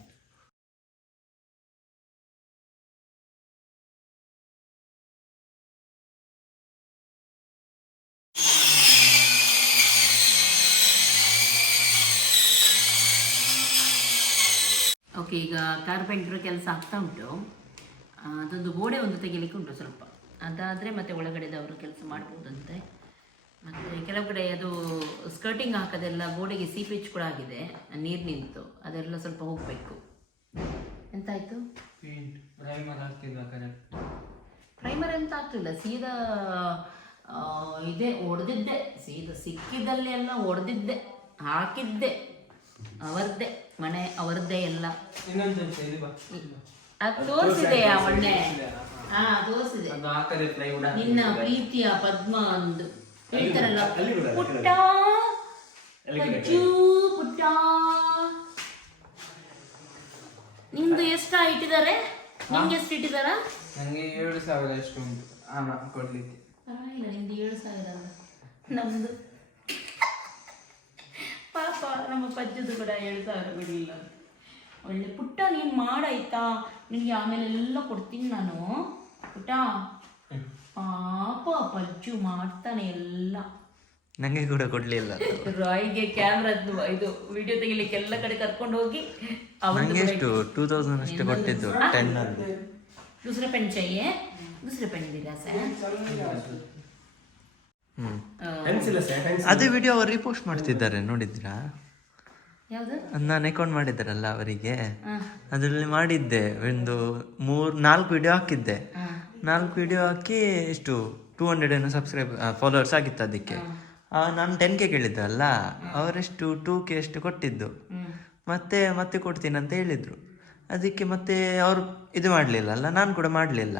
ಓಕೆ ಈಗ ಕಾರ್ಪೆಂಟ್ರ್ ಕೆಲಸ ಆಗ್ತಾ ಉಂಟು. ಅದೊಂದು ಗೋಡೆ ಒಂದು ತೆಗಿಲಿಕ್ಕೆ ಉಂಟು ಸ್ವಲ್ಪ. ಅದಾದರೆ ಮತ್ತೆ ಒಳಗಡೆದವರು ಕೆಲಸ ಮಾಡ್ಬೋದಂತೆ. ಮತ್ತು ಕೆಲವು ಕಡೆ ಅದು ಸ್ಕರ್ಟಿಂಗ್ ಹಾಕೋದೆಲ್ಲ ಗೋಡೆಗೆ ಸೀಪೇಜ್ ಕೂಡ ಆಗಿದೆ. ನೀರು ನಿಂತು ಅದೆಲ್ಲ ಸ್ವಲ್ಪ ಹೋಗಬೇಕು. ಎಂತಾಯಿತು? ಪೇಂಟ್ ಪ್ರೈಮರ್ ಎಂತ ಆಗ್ತಿಲ್ಲ ಸೀದಾ ಇದೇ ಹೊಡೆದಿದ್ದೆ ಸೀದಾ ಸಿಕ್ಕಿದಲ್ಲಿ ಎಲ್ಲ ಹೊಡೆದಿದ್ದೆ ಹಾಕಿದ್ದೆ ಅವರದ್ದೇ ಮನೆ ಅವರದ್ದೇ ಎಲ್ಲ. ತೋರಿಸಿದೆ ಆ ಮೊನ್ನೆ. ಹಾ ತೋರಿಸಿದೆ. ನಿನ್ನ ಪ್ರೀತಿಯ ಪದ್ಮ ಒಂದು ಹೇಳ್ತಾರಲ್ಲ ಪುಟ್ಟ ಅಜ್ಜು ಪುಟ್ಟ. ನಿಮ್ದು ಎಷ್ಟ ಇಟ್ಟಿದ್ದಾರೆ? ನಿಮ್ಗೆ ಎಷ್ಟು ಇಟ್ಟಿದಾರ ನನಗೆ ಏಳು ಸಾವಿರ ಎಷ್ಟು ಉಂಟು. ಹಣ ಕೊಡ್ಲಿಕ್ಕೆ. ಪರವಾಗಿಲ್ಲ ನಿಮ್ದು ಏಳು ಸಾವಿರ ನಮ್ದು. ನಮ್ಮ ಪಜ್ಜದು ಕೂಡ ಏಳು ಸಾವಿರ ಬಿಡಲಿಲ್ಲ ಒಳ್ಳೆ ಪುಟ್ಟ ನೀನು ಮಾಡಾಯ್ತಾ ನಿನಗೆ ಆಮೇಲೆ ಎಲ್ಲ ಕೊಡ್ತೀನಿ ನಾನು ಪುಟ್ಟ ಪಾಪ ಪಜ್ಜು ಮಾಡ್ತಾನೆ ಎಲ್ಲ ನಂಗೆ ಕೂಡ ಕೊಡ್ಲಿಲ್ಲ ರಾಯ್ಗೆ ಕ್ಯಾಮ್ರದ್ದು ಇದು ವಿಡಿಯೋ ತೆಗಿಲಿಕ್ಕೆ ಎಲ್ಲ ಕಡೆ ಕರ್ಕೊಂಡು ಹೋಗಿ ಅವತ್ತು ನಂಗೆ ಎಷ್ಟು ಟೂ ತೌಸಂಡ್ ಅಷ್ಟೇ ಕೊಟ್ಟಿದ್ದು ಟೆನ್ ಅಲ್ಲಿ दूसरा पेन चाहिए दूसरा पेन दिला सर ಹ್ಮ್ ಪೆನ್ಸಿಲ್ ಪೆನ್ಸಿಲ್ ಅದೇ ವಿಡಿಯೋ ಅವ್ರು ರಿಪೋಸ್ಟ್ ಮಾಡ್ತಿದ್ದಾರೆ ನೋಡಿದ್ರಾ ಯಾವುದು ಅದ್ ನಾನು ಅಕೌಂಟ್ ಮಾಡಿದ್ದಾರಲ್ಲ ಅವರಿಗೆ. ಅದರಲ್ಲಿ ಮಾಡಿದ್ದೆ ಒಂದು ಮೂರ್ ನಾಲ್ಕು ವಿಡಿಯೋ ಹಾಕಿದ್ದೆ. ನಾಲ್ಕು ವಿಡಿಯೋ ಹಾಕಿ ಇಷ್ಟು ಟೂ ಹಂಡ್ರೆಡ್ ಏನೋ ಸಬ್ಸ್ಕ್ರೈಬ್ ಫಾಲೋವರ್ಸ್ ಆಗಿತ್ತು ಅದಕ್ಕೆ. ನಾನು ಟೆನ್ ಕೆ ಕೇಳಿದ್ದಲ್ಲ ಅವರೆಷ್ಟು ಟೂ ಕೆ ಅಷ್ಟು ಕೊಟ್ಟಿದ್ದು. ಮತ್ತೆ ಮತ್ತೆ ಕೊಡ್ತೀನಿ ಅಂತ ಹೇಳಿದ್ರು. ಅದಕ್ಕೆ ಮತ್ತೆ ಅವರು ಇದು ಮಾಡಲಿಲ್ಲ ಅಲ್ಲ ನಾನು ಕೂಡ ಮಾಡಲಿಲ್ಲ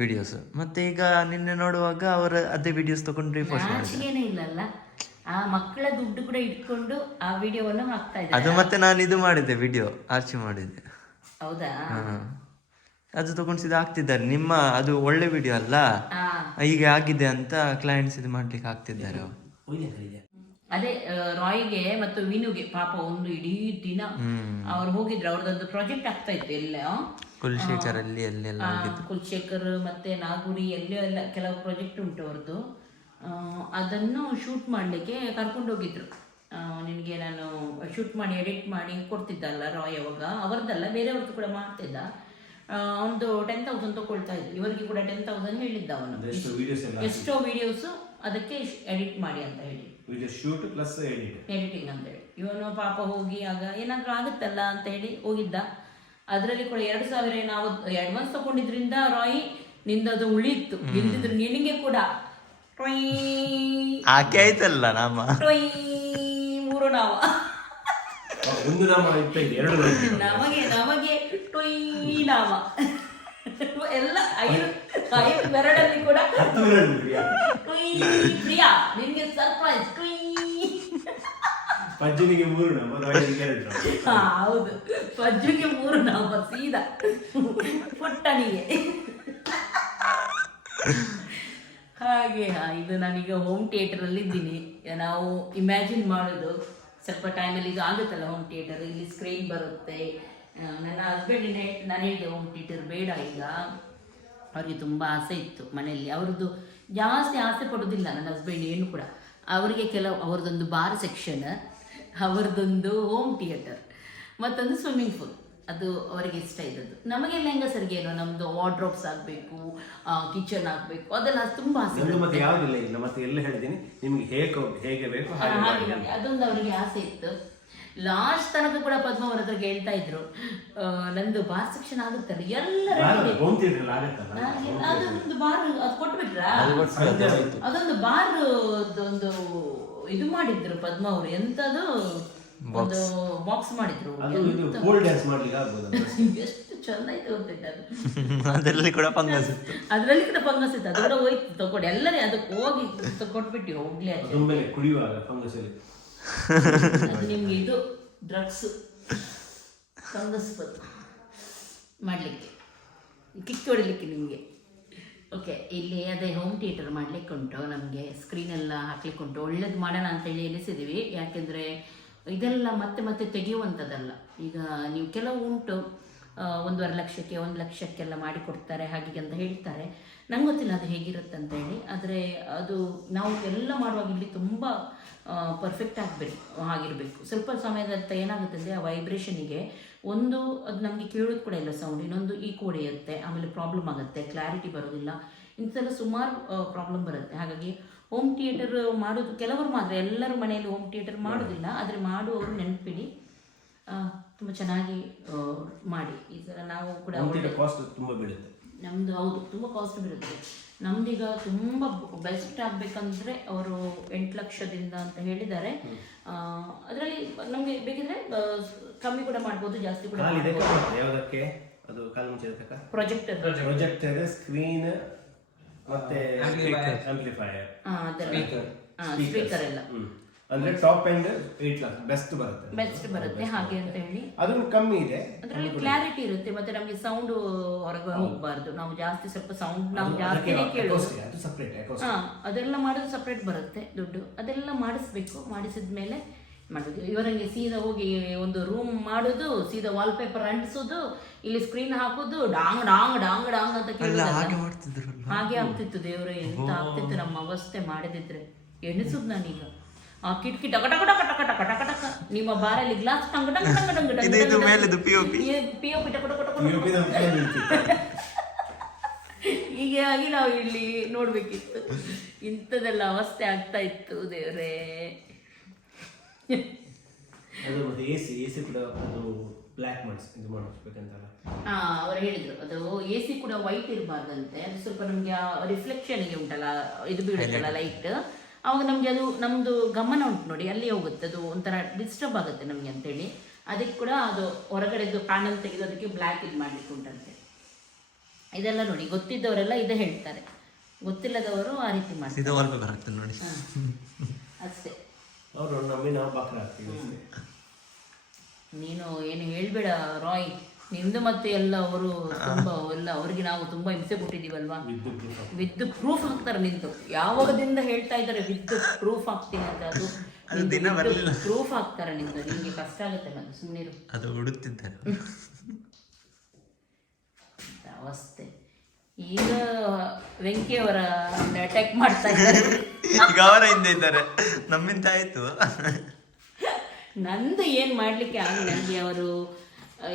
ವಿಡಿಯೋಸ್ ಮತ್ತೆ ಈಗ ನಿನ್ನೆ ನೋಡುವಾಗ ಅವರು ಅದೇ ವಿಡಿಯೋಸ್ ತಗೊಂಡು ರಿಪೋಸ್ಟ್ ಮಾಡಿದ್ರು ಆ ಮಕ್ಕಳ ದುಡ್ಡು ಕೂಡ ಇಟ್ಕೊಂಡು ಆ ವಿಡಿಯೋವನ್ನು ಹಾಕ್ತಾ ಇದ್ದಾರೆ. ಅದು ಮತ್ತೆ ನಾನು ಇದು ಮಾಡಿದ್ದೆ ವಿಡಿಯೋ ಆರ್ಚಿ ಮಾಡಿದ್ದೆ. ಹೌದಾ? ಅದು ತಗೊಂಡು ಸೀದಾ ಹಾಕ್ತಿದ್ದಾರೆ. ನಿಮ್ಮ ಅದು ಒಳ್ಳೆ ವಿಡಿಯೋ ಅಲ್ಲ? ಈಗ ಹೀಗೆ ಆಗಿದೆ ಅಂತ ಕ್ಲೈಂಟ್ಸ್ ಇದು ಮಾಡ್ಲಿಕ್ಕೆ ಹಾಕ್ತಿದ್ದಾರೆ ಅದೇ ರಾಯ್ಗೆ ಮತ್ತು ವಿನುಗೆ ಪಾಪ ಒಂದು ಇಡೀ ದಿನ ಅವ್ರು ಹೋಗಿದ್ರು. ಅವ್ರದ್ದೊಂದು ಪ್ರಾಜೆಕ್ಟ್ ಆಗ್ತಾ ಇತ್ತು ಎಲ್ಲ. ಕುಲ್ಶೇಖರ್ ಅಲ್ಲಿ ಅಲ್ಲೆಲ್ಲ ಆ, ಕುಲಶೇಖರ್ ಮತ್ತೆ ನಾಗೂರಿ ಎಲ್ಲೋ ಎಲ್ಲ ಕೆಲವು ಪ್ರಾಜೆಕ್ಟ್ ಉಂಟು ಅವ್ರದ್ದು ಅದನ್ನು ಶೂಟ್ ಮಾಡಲಿಕ್ಕೆ ಕರ್ಕೊಂಡು ಹೋಗಿದ್ರು. ಆ, ನಿನಗೆ ನಾನು ಶೂಟ್ ಮಾಡಿ ಎಡಿಟ್ ಮಾಡಿ ಕೊಡ್ತಿದ್ದಲ್ಲ ರಾಯ್ ಅವಾಗ ಅವರದ್ದಲ್ಲ ಬೇರೆಯವ್ರದ್ದು ಕೂಡ ಮಾಡ್ತಿದ್ದ. ಒಂದು ಟೆನ್ ತೌಸಂಡ್ ತಗೊಳ್ತಾ ಇದ್ರು. ಇವರಿಗೆ ಕೂಡ ಟೆನ್ ತೌಸಂಡ್ ಹೇಳಿದ್ದ ಅವನು. ಎಷ್ಟೋ ವಿಡಿಯೋಸ್ ಅದಕ್ಕೆ ಎಡಿಟ್ ಮಾಡಿ ಅಂತ ಹೇಳಿ. ಶೂಟ್ ಪ್ಲಸ್ ಎಡಿಟ್ ಎಡಿಟಿಂಗ್ ಅಂತ ಹೇಳಿ. ಇವನು ಪಾಪ ಹೋಗಿ ಆಗ ಏನಾದ್ರೂ ಆಗುತ್ತಲ್ಲ ಅಂತ ಹೇಳಿ ಹೋಗಿದ್ದ. ಅದರಲ್ಲಿ ಕೂಡ ಎರಡು ಸಾವಿರ ನಾವು ಅಡ್ವಾನ್ಸ್ ತಗೊಂಡಿದ್ರಿಂದ ರಾಯ್ ನಿಂದದು ಉಳಿಯಿತು. ಇಲ್ದಿದ್ರು ನಿನಗೆ ಕೂಡ. ಆಕೆ ಆಯ್ತಲ್ಲ ನಮ್ಮ? ಟೊಯ್ ಮೂರು ನಾವ. ಒಂದು ನಾಮ ಇತ್ತ ಇದೆ ಎರಡು ನಾಮ ಇದೆ. ನಮಗೆ ನಮಗೆ ಟೊಯ್ ನಾವ ಎಲ್ಲ ಐದು ಐದು ಬೆರಳಲ್ಲಿ ಕೂಡ ಹತ್ತು ವಿರಲ್ ಪ್ರಿಯಾ. ಟೊಯ್ ಪ್ರಿಯಾ. ನಿನ್ಗೆ ಸರ್ಪ್ರೈಸ್ ಟೊಯ್ ಪಜ್ಜನಿಗೆ ಮೂರು ನಾಮ ರಾಯನಿಗೆ ಎರಡು ನಾಮ. ಹಾ, ಹೌದು. ಪಜ್ಜುಗೆ ಮೂರು ನಾಮ ಸೀದಾ. ಪುಟ್ಟಣಿಗೆ ಹಾಗೆ ಇದು ನಾನೀಗ ಹೋಮ್ ಥಿಯೇಟರಲ್ಲಿ ಇದ್ದೀನಿ. ನಾವು ಇಮ್ಯಾಜಿನ್ ಮಾಡೋದು ಸ್ವಲ್ಪ ಟೈಮಲ್ಲಿ ಇದು ಆಗುತ್ತಲ್ಲ ಹೋಮ್ ಥಿಯೇಟರ್ ಇಲ್ಲಿ ಸ್ಕ್ರೀನ್ ಬರುತ್ತೆ. ನನ್ನ ಹಸ್ಬೆಂಡ್ ನಾನು ಹೇಳಿದೆ ಹೋಮ್ ಥಿಯೇಟರ್ ಬೇಡ ಈಗ. ಅವರಿಗೆ ತುಂಬ ಆಸೆ ಇತ್ತು ಮನೆಯಲ್ಲಿ. ಅವ್ರದ್ದು ಜಾಸ್ತಿ ಆಸೆ ಪಡೋದಿಲ್ಲ ನನ್ನ ಹಸ್ಬೆಂಡ್ ಏನು ಕೂಡ. ಅವರಿಗೆ ಕೆಲವು, ಅವ್ರದ್ದೊಂದು ಬಾರ್ ಸೆಕ್ಷನ್ ಅವರದೊಂದು ಹೋಮ್ ಥಿಯೇಟರ್ ಮತ್ತೊಂದು ಸ್ವಿಮ್ಮಿಂಗ್ ಪೂಲ್ ಅದು ಅವರಿಗೆ ಇಷ್ಟ ಇದ್ದದ್ದು. ನಮಗೆ ಹೆಂಗಸರಿಗೆ ಏನು ನಮ್ದು ವಾರ್ಡ್ರೋಬ್ಸ್ ಆಗಬೇಕು ಕಿಚನ್ ಆಗಬೇಕು ಅದೆಲ್ಲ ತುಂಬಾ ಆಸೆ ಮತ್ತೆ ಯಾವುದಿಲ್ಲ ಇಲ್ಲ ಮತ್ತೆ ಎಲ್ಲ ಹೇಳ್ತೀನಿ ನಿಮ್ಗೆ ಹೇಗೆ ಹೇಗೆ ಬೇಕು ಹಾಗೆ ಮಾಡಿ ಹಾಗೆ ಮಾಡಿ. ಅದೊಂದು ಅವರಿಗೆ ಆಸೆ ಇತ್ತು. ಲಾಸ್ಟ್ ತನಕ ಕೂಡ ಪದ್ಮ ಅವ್ರ ಹತ್ರ ಹೇಳ್ತಾ ಇದ್ರು. ಆ, ನಂದು ಬಾರ್ ಸೆಕ್ಷನ್ ಆಗುತ್ತಲ್ಲ ಎಲ್ಲ ready ಇದೆ. ಹೋಮ್ ಥಿಯೇಟರ್ ಆಗತ್ತಲ್ಲ? ನಾನು ಅದೊಂದು ಬಾರ್ ಅದು ಕೊಟ್ಬಿಟ್ರಾ? ಅದೊಂದು ಬಾರ್ ಒಂದು ಇದು ಮಾಡಿದ್ರು ಪದ್ಮ ಅವರು. ಎಂತದು? ಒಂದು ಬಾಕ್ಸ್ ಮಾಡಿದ್ರು. ಅದು ಇದು ಪೋಲ್ ಡ್ಯಾನ್ಸ್ ಮಾಡ್ಲಿಕ್ಕೆ ಆಗ್ಬೋದು ಎಷ್ಟು ಚಂದ ಆಯ್ತು ಗೊತ್ತಿಲ್ಲ ಅದರಲ್ಲಿ ಕೂಡ ಫಂಗಸ್ ಇತ್ತು. ಅದರಲ್ಲಿ ಕೂಡ ಫಂಗಸ್ ಇತ್ತು. ಅದು ಕೂಡ ಹೋಯ್ತು ತಗೊಂಡು ಎಲ್ಲರೇ ಅದಕ್ಕೆ ಹೋಗಿ ತಗೊಂಡ್ಬಿಟ್ಟು ಹೋಗ್ಲಿ ಆಚೆ. ಒಮ್ಮೆಲೆ ಕುಡಿಯುವಾಗ ಫಂಗಸ್ ಅಲ್ಲಿ. ಅದು ನಿಮ್ಗೆ ಇದು ಡ್ರಗ್ಸ್ ಫಂಗಸ್ ಮಾಡಲಿಕ್ಕೆ. ಕಿಕ್ ಹೊಡಿಲಿಕ್ಕೆ ನಿಮಗೆ. ಓಕೆ ಇಲ್ಲಿ ಅದೇ ಹೋಮ್ ಥಿಯೇಟರ್ ಮಾಡ್ಲಿಕ್ಕೆ ಉಂಟು. ನಮಗೆ ಸ್ಕ್ರೀನ್ ಎಲ್ಲ ಹಾಕ್ಲಿಕ್ಕೆ ಉಂಟು. ಒಳ್ಳೇದು ಮಾಡೋಣ ಅಂತೇಳಿ ಎನಿಸಿದ್ದೀವಿ ಯಾಕೆಂದರೆ ಇದೆಲ್ಲ ಮತ್ತೆ ಮತ್ತೆ ತೆಗೆಯುವಂಥದ್ದಲ್ಲ ಈಗ ನೀವು ಕೆಲವು ಉಂಟು ಒಂದೂವರೆ ಲಕ್ಷಕ್ಕೆ, ಒಂದು ಲಕ್ಷಕ್ಕೆಲ್ಲ ಮಾಡಿಕೊಡ್ತಾರೆ, ಹಾಗೆ ಅಂತ ಹೇಳ್ತಾರೆ. ನಂಗೆ ಗೊತ್ತಿಲ್ಲ ಅದು ಹೇಗಿರುತ್ತೆ ಅಂತ ಹೇಳಿ. ಆದರೆ ಅದು ನಾವು ಎಲ್ಲ ಮಾಡುವಾಗ ಇಲ್ಲಿ ತುಂಬ ಪರ್ಫೆಕ್ಟ್ ಆಗಬೇಕು ಆಗಿರಬೇಕು. ಸ್ವಲ್ಪ ಸಮಯದಂತ ಏನಾಗುತ್ತೆ ಅಂದರೆ ಆ ವೈಬ್ರೇಷನಿಗೆ ಒಂದು, ಅದು ನಮಗೆ ಕೇಳೋದು ಕೂಡ ಇಲ್ಲ ಸೌಂಡ್ ಇನ್ನೊಂದು ಈ ಕೂಡೆಯುತ್ತೆ ಆಮೇಲೆ ಪ್ರಾಬ್ಲಮ್ ಆಗುತ್ತೆ ಕ್ಲಾರಿಟಿ ಬರೋದಿಲ್ಲ. ಇಂಥೆಲ್ಲ ಸುಮಾರು ಪ್ರಾಬ್ಲಮ್ ಬರುತ್ತೆ. ಹಾಗಾಗಿ ಹೋಮ್ ಥಿಯೇಟರ್ ಮಾಡೋದು ಕೆಲವರು ಮಾತ್ರ ಎಲ್ಲರೂ ಮನೆಯಲ್ಲಿ ಹೋಮ್ ಥಿಯೇಟರ್ ಮಾಡೋದಿಲ್ಲ ಆದರೆ ಮಾಡುವವರು ನೆನಪಿಡಿ. ತುಂಬ ಚೆನ್ನಾಗಿ ಮಾಡಿ. ಈ ಥರ ನಾವು ಕೂಡ ನಮ್ಮದು ಕಾಸ್ಟ್ ತುಂಬಾ ಬೀಳುತ್ತೆ. ನಮ್ದು ಹೌದು ತುಂಬ ಕಾಸ್ಟ್ ಬೀಳುತ್ತೆ. ನಮ್ದೀಗ ತುಂಬ ಬೆಸ್ಟ್ ಆಗಬೇಕಂದ್ರೆ ಅವರು ಎಂಟು ಲಕ್ಷದಿಂದ ಅಂತ ಹೇಳಿದ್ದಾರೆ. ಅದರಲ್ಲಿ ನಮಗೆ ಬೇಕಿದ್ರೆ ಕಮ್ಮಿ ಕೂಡ ಮಾಡ್ಬೋದು ಜಾಸ್ತಿ ಕೂಡ ಯಾವುದಕ್ಕೆ? ಅದು ಕಾಲು ಪ್ರೊಜೆಕ್ಟರ್ ಪ್ರೊಜೆಕ್ಟರ್ ಸ್ಕ್ರೀನ್ ಮತ್ತೆ ಆಂಪ್ಲಿಫೈಯರ್ ಸ್ಪೀಕರ್ ಎಲ್ಲ. ಅಂದ್ರೆ top end eight lakh best ಬರುತ್ತೆ. ಬೆಸ್ಟ್ ಬರುತ್ತೆ ಹಾಗೆ ಅಂತ ಹೇಳಿ ಅದು ಕಮ್ಮಿ ಇದೆ. ಅದರಲ್ಲಿ ಕ್ಲಾರಿಟಿ ಇರುತ್ತೆ ಮತ್ತೆ ನಮಗೆ ಸೌಂಡ್ ಹೊರಗೆ ಹೋಗಬಾರ್ದು. ನಾವು ಜಾಸ್ತಿ ಸ್ವಲ್ಪ ಸೌಂಡ್ ನಾವು ಜಾಸ್ತಿ ಕೇಳೋದು. ಅದೆಲ್ಲ ಮಾಡೋದು ಸಪ್ರೇಟ್ ಬರುತ್ತೆ ದುಡ್ಡು. ಅದೆಲ್ಲ ಮಾಡಿಸ್ಬೇಕು ಮಾಡಿಸಿದ ಮೇಲೆ ಮಾಡೋದು ಇವರಂಗೆ ಸೀದಾ ಹೋಗಿ ಒಂದು ರೂಮ್ ಮಾಡೋದು ಸೀದಾ ವಾಲ್ಪೇಪರ್ ಅಂಟಿಸೋದು ಇಲ್ಲಿ ಸ್ಕ್ರೀನ್ ಹಾಕೋದು ಡಾಂಗ್ ಡಾಂಗ್ ಡಾಂಗ್ ಡಾಂಗ್ ಅಂತ ಕೇಳಿದ್ರು ಹಾಗೆ ಆಗ್ತಿತ್ತು ದೇವ್ರೆ ಎಂತ ಆಗ್ತಿತ್ತು ನಮ್ಮ ಅವಸ್ಥೆ ಮಾಡದಿದ್ರೆ. ಎಣಿಸುದು ನಾನೀಗ. ಆ ಕಿಟಕಿ ಟಕ ಟಕ ಟಕ ಟಕ ಟಕ ಟಕ ಟಕ ನಿಮ್ಮ ಬಾರಲ್ಲಿ ಗ್ಲಾಸ್ ಟಂಗ ಟಂಗ ಟಂಗ ಟಂಗ ಟಂಗ ಇದು- ಇದು ಮೇಲಿದು POP. ಪಿ ಒ ಪಿ ಟಕ ಟಕ ಟಕ ಹೀಗೆ ಆಗಿ ನಾವು ಇಲ್ಲಿ ನೋಡ್ಬೇಕಿತ್ತು. ಇಂಥದೆಲ್ಲ ಅವಸ್ಥೆ ಆಗ್ತಾ ಇತ್ತು ದೇವ್ರೇ. ಅದು ಮತ್ತೆ ಎ ಸಿ ಎ ಸಿ ಕೂಡ ಅದು ಬ್ಲ್ಯಾಕ್ ಮಾಡಿಸ್ ಇದು ಮಾಡಿಸ್ಬೇಕಂತಲ್ಲ ಹಾ ಅವ್ರು ಹೇಳಿದ್ರು. ಅದು ಎ ಸಿ ಕೂಡ ವೈಟ್ ಇರಬಾರ್ದಂತೆ. ಅದು ಸ್ವಲ್ಪ ನಮ್ಗೆ ರಿಫ್ಲೆಕ್ಷನ್ಗೆ ಉಂಟಲ್ಲ ಇದು ಬೀಳುತ್ತಲ್ಲ ಲೈಟ್ ಅವಾಗ ನಮ್ಗೆ ಅದು ನಮ್ದು ಗಮನ ಉಂಟು ನೋಡಿ ಅಲ್ಲಿ ಹೋಗುತ್ತೆ. ಅದು ಒಂಥರ ಡಿಸ್ಟರ್ಬ್ ಆಗುತ್ತೆ ನಮ್ಗೆ ಅಂತೇಳಿ. ಅದಕ್ಕೆ ಕೂಡ ಅದು ಹೊರಗಡೆದು ಪ್ಯಾನಲ್ ತೆಗೆದು ಅದಕ್ಕೆ ಬ್ಲ್ಯಾಕ್ ಇದು ಮಾಡ್ಲಿಕ್ಕೆ ಉಂಟಂತೆ. ಇದೆಲ್ಲ ನೋಡಿ ಗೊತ್ತಿದ್ದವರೆಲ್ಲ ಇದೇ ಹೇಳ್ತಾರೆ. ಗೊತ್ತಿಲ್ಲದವರು ಆ ರೀತಿ ಮಾಡ್ತಾರೆ. ಅಷ್ಟೇ. ಅವರು ನಮ್ಮಿ ಮೀನು ಬಾಕ್ರ ನೀನು ಏನು ಹೇಳ್ಬೇಡ ರಾಯ್ ನಿಂದು ಮತ್ತೆ ಎಲ್ಲ ಅವರು ತುಂಬಾ ಎಲ್ಲ ಅವ್ರಿಗೆ ನಾವು ತುಂಬಾ ಹಿಂಸೆ ಕೊಟ್ಟಿದ್ದೀವಲ್ವಾ? ವಿತ್ ಪ್ರೂಫ್ ಹಾಕ್ತಾರೆ. ನಿಂತು ಯಾವಾಗದಿಂದ ಹೇಳ್ತಾ ಇದ್ದಾರೆ ವಿತ್ ಪ್ರೂಫ್ ಹಾಕ್ತೀನಿ ಅಂತ ಅದು? ದಿನ ಬರ್ಲಿಲ್ಲ. ಪ್ರೂಫ್ ಹಾಕ್ತಾರೆ ನಿಂತು ನಿಮ್ಗೆ ಕಷ್ಟ ಆಗುತ್ತೆ ಸುಮ್ಮನೆ ಅದು ಹುಡುಕ್ತಿದ್ದಾರೆ. ಅವಸ್ಥೆ. ಈಗ ವೆಂಕಿ ಅವರ ಅಟ್ಯಾಕ್ ಮಾಡ್ತಾ ಇದ್ದಾರೆ. ಈಗ ಅವರ ಹಿಂದೆ ಇದ್ದಾರೆ. ನಮ್ಮಿಂದ ಆಯ್ತು. ನಂದು ಏನು ಮಾಡಲಿಕ್ಕೆ ಆಗಲ್ಲ ನನಗೆ ಅವರು.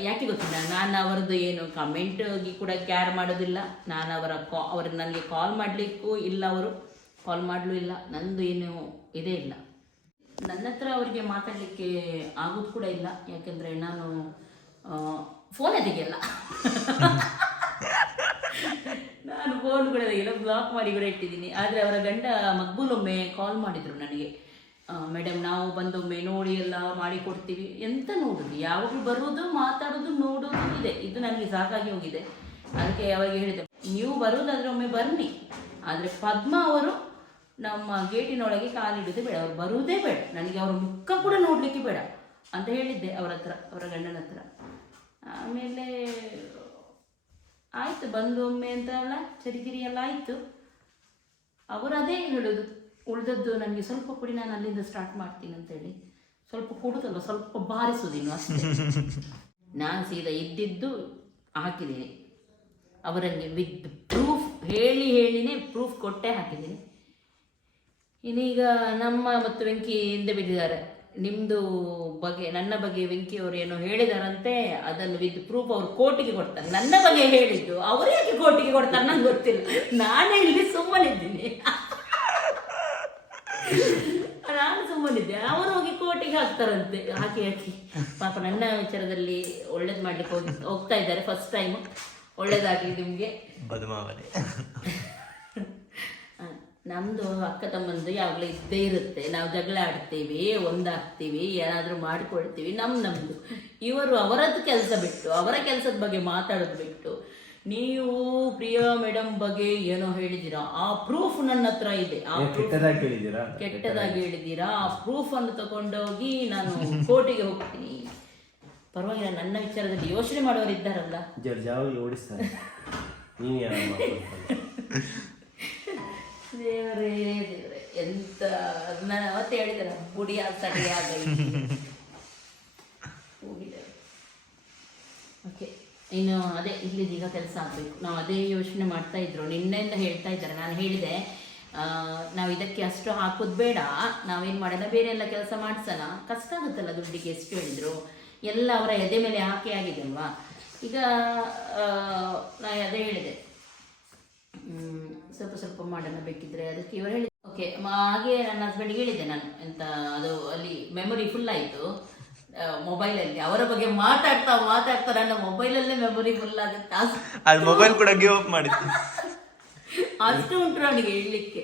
ಯಾಕೆ ಗೊತ್ತಿಲ್ಲ? ನಾನು ಅವರದ್ದು ಏನು ಕಮೆಂಟ್ ಕೂಡ ಕ್ಯಾರ್ ಮಾಡೋದಿಲ್ಲ. ನಾನು ಅವರ ಕಾ ಅವ್ರ ನನಗೆ ಕಾಲ್ ಮಾಡಲಿಕ್ಕೂ ಇಲ್ಲ ಅವರು. ಕಾಲ್ ಮಾಡಲೂ ಇಲ್ಲ. ನಂದು ಏನು ಇದೇ ಇಲ್ಲ. ನನ್ನ ಹತ್ರ ಅವರಿಗೆ ಮಾತಾಡಲಿಕ್ಕೆ ಆಗೋದು ಕೂಡ ಇಲ್ಲ. ಯಾಕೆಂದರೆ ನಾನು ಫೋನೇ ತೆಗೆಯಲ್ಲ ನಾನು ಫೋನ್ ಕೂಡ ಎಲ್ಲ ಬ್ಲಾಕ್ ಮಾಡಿ ಕೂಡ ಇಟ್ಟಿದ್ದೀನಿ. ಆದರೆ ಅವರ ಗಂಡ ಮಕ್ಬೂಲ್ ಒಮ್ಮೆ ಕಾಲ್ ಮಾಡಿದರು ನನಗೆ. ಮೇಡಮ್ ನಾವು ಬಂದೊಮ್ಮೆ ನೋಡಿ ಎಲ್ಲ ಮಾಡಿ ಕೊಡ್ತೀವಿ. ಎಂತ ನೋಡೋದು? ಯಾವಾಗಲೂ ಬರೋದು ಮಾತಾಡೋದು ನೋಡೋದು ಇದೆ. ಇದು ನನಗೆ ಸಾಕಾಗಿ ಹೋಗಿದೆ. ಅದಕ್ಕೆ ಯಾವಾಗ ಹೇಳಿದೆ, ನೀವು ಬರೋದಾದ್ರೆ ಒಮ್ಮೆ ಬನ್ನಿ. ಆದರೆ ಪದ್ಮ ಅವರು ನಮ್ಮ ಗೇಟಿನೊಳಗೆ ಕಾಲಿಡೋದೇ ಬೇಡ. ಅವ್ರು ಬರುವುದೇ ಬೇಡ. ನನಗೆ ಅವರ ಮುಖ ಕೂಡ ನೋಡಲಿಕ್ಕೆ ಬೇಡ. ಅಂತ ಹೇಳಿದ್ದೆ ಅವರ ಹತ್ರ, ಅವರ ಗಂಡನ ಹತ್ರ. ಆಮೇಲೆ ಆಯಿತು, ಬಂದು ಒಮ್ಮೆ ಅಂತ ಅಲ್ಲ ಚರಿಕಿರಿ ಎಲ್ಲ ಆಯಿತು. ಅವರು ಅದೇ ಹೇಳೋದು, ಉಳಿದದ್ದು ನನಗೆ ಸ್ವಲ್ಪ ಕೊಡಿ, ನಾನು ಅಲ್ಲಿಂದ ಸ್ಟಾರ್ಟ್ ಮಾಡ್ತೀನಿ ಅಂತೇಳಿ. ಸ್ವಲ್ಪ ಕೊಡುದಲ್ಲ ಸ್ವಲ್ಪ ಬಾರಿಸೋದಿನ್ನು ಅಷ್ಟೇ. ನಾನು ಸೀದಾ ಇದ್ದಿದ್ದು ಹಾಕಿದ್ದೀನಿ. ಅವರಲ್ಲಿ ವಿತ್ ಪ್ರೂಫ್ ಹೇಳಿ ಹೇಳಿನೇ ಪ್ರೂಫ್ ಕೊಟ್ಟೆ ಹಾಕಿದ್ದೀನಿ. ಇನ್ನೀಗ ನಮ್ಮ ಮತ್ತು ವೆಂಕಿ ಹಿಂದೆ ಬಿದ್ದಿದ್ದಾರೆ. ನಿಮ್ಮದು ಬಗ್ಗೆ ನನ್ನ ಬಗ್ಗೆ ವೆಂಕಿಯವರು ಏನೋ ಹೇಳಿದಾರಂತೆ, ಅದನ್ನು ವಿತ್ ಪ್ರೂಫ್ ಅವ್ರು ಕೋರ್ಟಿಗೆ ಕೊಡ್ತಾರೆ. ನನ್ನ ಬಗ್ಗೆ ಹೇಳಿದ್ದು ಅವರು ಯಾಕೆ ಕೋರ್ಟಿಗೆ ಕೊಡ್ತಾರೆ ನಂಗೆ ಗೊತ್ತಿಲ್ಲ. ನಾನೇ ಇಲ್ಲಿ ಸುಮ್ಮನಿದ್ದೀನಿ. ನಾನು ಸುಮ್ಮನಿದ್ದೆ. ಅವರು ಹೋಗಿ ಕೋರ್ಟಿಗೆ ಹಾಕ್ತಾರಂತೆ. ಹಾಕಿ ಹಾಕಿ. ಪಾಪ ನನ್ನ ವಿಚಾರದಲ್ಲಿ ಒಳ್ಳೇದು ಮಾಡ್ಲಿಕ್ಕೆ ಹೋಗಿ ಹೋಗ್ತಾ ಇದ್ದಾರೆ ಫಸ್ಟ್ ಟೈಮ್ ಒಳ್ಳೇದಾಗಲಿ ನಿಮಗೆ. ಬದಮಾವಲಿ. ನಮ್ದು ಅಕ್ಕ ತಮ್ಮಂದು ಯಾವಾಗಲೂ ಇದ್ದೇ ಇರುತ್ತೆ. ನಾವು ಜಗಳ ಆಡ್ತೀವಿ ಒಂದಾಗ್ತೀವಿ ಏನಾದರೂ ಮಾಡ್ಕೊಳ್ತೀವಿ ನಮ್ಮ ನಮ್ಮದು ಇವರು ಅವರದ್ದು ಕೆಲಸ ಬಿಟ್ಟು ಅವರ ಕೆಲಸದ ಬಗ್ಗೆ ಮಾತಾಡೋದು ಬಿಟ್ಟು ನೀವು ಪ್ರಿಯಾ ಮೇಡಮ್ ಬಗ್ಗೆ ಏನೋ ಹೇಳಿದ್ದೀರಾ? ಆ ಪ್ರೂಫ್ ನನ್ನ ಹತ್ರ ಇದೆ. ಆ ಕೆಟ್ಟದಾಗಿ ಹೇಳಿದ್ದೀರಾ? ಆ ಪ್ರೂಫ್ ಅನ್ನು ತಗೊಂಡೋಗಿ ನಾನು ಕೋರ್ಟಿಗೆ ಹೋಗ್ತೀನಿ. ಪರವಾಗಿಲ್ಲ ನನ್ನ ವಿಚಾರದಲ್ಲಿ ಯೋಚನೆ ಮಾಡೋರು ಇದ್ದಾರಲ್ಲ ಜರ್ಜಾವಾಗಿ ಓಡಿಸ್ತಾರೆ. ದೇವರೇ ದೇವರೇ ಎಂತ ನಾನು ಅವತ್ತೇ ಹೇಳಿದಲ್ಲ ಬುಡಿಯ ತಡೆಯಾಗ ಓಕೆ ಇನ್ನು ಅದೇ ಇಲ್ಲಿದೀಗ ಕೆಲಸ ಆಗಬೇಕು. ನಾವು ಅದೇ ಯೋಚನೆ ಮಾಡ್ತಾ ಇದ್ರು. ನಿನ್ನೆಯಿಂದ ಹೇಳ್ತಾ ಇದ್ದಾರೆ. ನಾನು ಹೇಳಿದೆ ಆ, ನಾವು ಇದಕ್ಕೆ ಅಷ್ಟು ಹಾಕೋದು ಬೇಡ. ನಾವೇನು ಮಾಡೋಣ ಬೇರೆ ಎಲ್ಲ ಕೆಲಸ ಮಾಡಿಸೋಣ ಕಷ್ಟ ಆಗುತ್ತಲ್ಲ ದುಡ್ಡಿಗೆ ಎಷ್ಟು ಹೇಳಿದ್ರು. ಎಲ್ಲ ಅವರ ಎದೆ ಮೇಲೆ ಹಾಕಿ ಆಗಿದೆ ಅಲ್ವಾ? ಈಗ ನಾನು ಅದೇ ಹೇಳಿದೆ. ಸ್ವಲ್ಪ ಸ್ವಲ್ಪ ಮಾಡೋಣ ಬೇಕಿದ್ರೆ ಅದಕ್ಕೆ ಇವರು ಹೇಳಿ ಓಕೆ ಹಾಗೆ ನನ್ನ ಹಸ್ಬೆಂಡ್ಗೆ ಹೇಳಿದೆ ನಾನು. ಎಂತ ಅದು ಅಲ್ಲಿ ಮೆಮೊರಿ ಫುಲ್ ಆಯಿತು. ಮೊಬೈಲಲ್ಲಿ ಅವರ ಬಗ್ಗೆ ಮಾತಾಡ್ತಾ ಮಾತಾಡ್ತಾ ನನ್ನ ಮೊಬೈಲಲ್ಲೇ ಮೆಮೊರಿ ಫುಲ್ ಆಗುತ್ತೆ. ಅದು ಮೊಬೈಲ್ ಕೂಡ ಗಿವ್ ಅಪ್ ಮಾಡಿತ್ತು ಅಷ್ಟು ಉಂಟು ನನಗೆ ಹೇಳಲಿಕ್ಕೆ.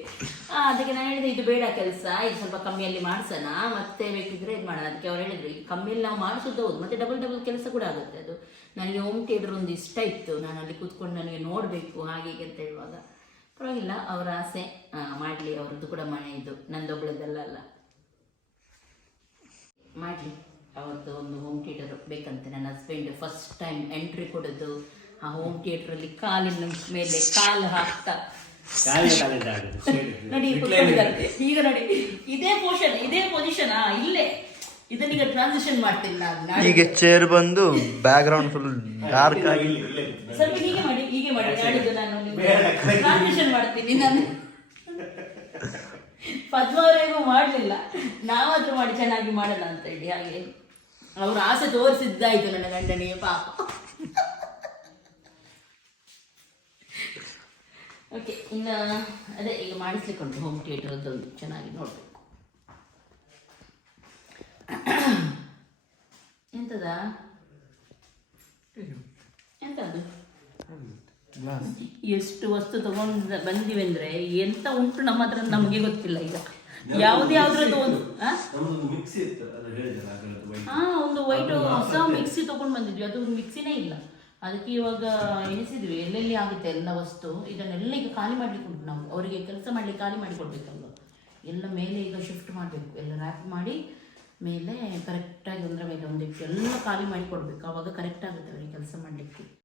ಅದಕ್ಕೆ ನಾನು ಹೇಳಿದೆ ಇದು ಬೇಡ ಕೆಲಸ. ಇದು ಸ್ವಲ್ಪ ಕಮ್ಮಿಯಲ್ಲಿ ಮಾಡಿಸೋಣ. ಮತ್ತೆ ಬೇಕಿದ್ರೆ ಇದು ಮಾಡೋಣ. ಅದಕ್ಕೆ ಅವ್ರು ಹೇಳಿದ್ರು ಈ ಕಮ್ಮಿಯಲ್ಲಿ ನಾವು ಮಾಡಿಸೋದು ಹೌದು. ಮತ್ತೆ ಡಬಲ್ ಡಬಲ್ ಕೆಲಸ ಕೂಡ ಆಗುತ್ತೆ. ಅದು ನನಗೆ ಹೋಮ್ ಥಿಯೇಟರ್ ಒಂದು ಇಷ್ಟ ಇತ್ತು. ನಾನು ಅಲ್ಲಿ ಕೂತ್ಕೊಂಡು ನನಗೆ ನೋಡಬೇಕು ಹಾಗೆ ಅಂತ ಹೇಳುವಾಗ. ಪರವಾಗಿಲ್ಲ ಅವರ ಆಸೆ ಮಾಡಲಿ ಅವರದ್ದು ಕೂಡ ಮನೆ ಇದು ನಂದೊಬ್ಳದಲ್ಲ ಅಲ್ಲ. ಮಾಡಲಿ ಅವ್ರದ್ದು ಒಂದು ಹೋಮ್ ಥಿಯೇಟರ್ ಬೇಕಂತೆ ನನ್ನ ಹಸ್ಬೆಂಡ್ ಫಸ್ಟ್ ಟೈಮ್ ಎಂಟ್ರಿ ಕೊಡೋದು ಆ ಹೋಮ್ ಥಿಯೇಟ್ರಲ್ಲಿ ಕಾಲಿನ ಮೇಲೆ ಕಾಲು ಹಾಕ್ತಾ. ನೋಡಿ. ಈಗ ನೋಡಿ ಇದೇ ಪೋಷನ್ ಇದೇ ಪೊಸಿಷನ್ ಇಲ್ಲೇ. ಇದನ್ನೀಗ ಟ್ರಾನ್ಸಿಷನ್ ಮಾಡ್ತಿಲ್ಲ ಈಗ ಚೇರ್ ಬಂದು ಬ್ಯಾಕ್ ಗ್ರೌಂಡ್ ಫುಲ್ ಡಾರ್ಕ್ ಆಗಿ ಸ್ವಲ್ಪ ಹೀಗೆ ಮಾಡಿ ಹೀಗೆ ಮಾಡಿ ಟ್ರಾನ್ಸಿಷನ್ ಮಾಡ್ತೀನಿ ನಾನು. ಪದ್ಮವರೆಗೂ ಮಾಡಲಿಲ್ಲ. ನಾವಾದ್ರೂ ಮಾಡಿ ಚೆನ್ನಾಗಿ ಮಾಡೋಣ ಅಂತ ಹೇಳಿ ಹಾಗೆ. ಅವ್ರ ಆಸೆ ತೋರಿಸಿದ್ದಾಯ್ತು ನನ್ನ ಗಂಡನಿಗೆ ಪಾಪ. ಓಕೆ ಇನ್ನು ಅದೇ ಈಗ ಮಾಡಿಸ್ಲಿಕ್ಕೆ ಉಂಟು ಹೋಮ್ ಥಿಯೇಟರ್ದೊಂದು ಚೆನ್ನಾಗಿ ನೋಡಬೇಕು. ಎಂತದ ಎಂತ ಅದು ಎಷ್ಟು ವಸ್ತು ತಗೊಂಡ್ ಬಂದಿವೆ ಅಂದ್ರೆ ಎಂತ ಉಂಟು ನಮ್ಮ ಹತ್ರ ನಮಗೆ ಗೊತ್ತಿಲ್ಲ ಈಗ. ಯಾವ್ದು ಯಾವ್ದ್ರದ್ದು ಒಂದು ಹಾ ಒಂದು ವೈಟ್ ಹೊಸ ಮಿಕ್ಸಿ ತಗೊಂಡ್ ಬಂದಿದ್ವಿ. ಅದು ಮಿಕ್ಸಿನೇ ಇಲ್ಲ. ಅದಕ್ಕೆ ಇವಾಗ ಎಣಿಸಿದ್ವಿ. ಎಲ್ಲೆಲ್ಲಿ ಆಗುತ್ತೆ ಎಲ್ಲ ವಸ್ತು? ಇದನ್ನೆಲ್ಲ ಈಗ ಖಾಲಿ ಮಾಡ್ಲಿಕ್ಕೆ ಉಂಟು ನಾವು. ಅವರಿಗೆ ಕೆಲಸ ಮಾಡ್ಲಿಕ್ಕೆ ಖಾಲಿ ಮಾಡಿ ಕೊಡ್ಬೇಕಲ್ವ? ಎಲ್ಲ ಮೇಲೆ ಈಗ ಶಿಫ್ಟ್ ಮಾಡಬೇಕು. ಎಲ್ಲ ರ್ಯಾಪ್ ಮಾಡಿ ಮೇಲೆ ಕರೆಕ್ಟಾಗಿ ಒಂದರ ಮೇಲೆ ಒಂದಿಟ್ಟು ಎಲ್ಲ ಖಾಲಿ ಮಾಡಿ ಕೊಡ್ಬೇಕು. ಆವಾಗ ಕರೆಕ್ಟ್ ಆಗುತ್ತೆ ಅವರಿಗೆ ಕೆಲಸ ಮಾಡಲಿಕ್ಕೆ.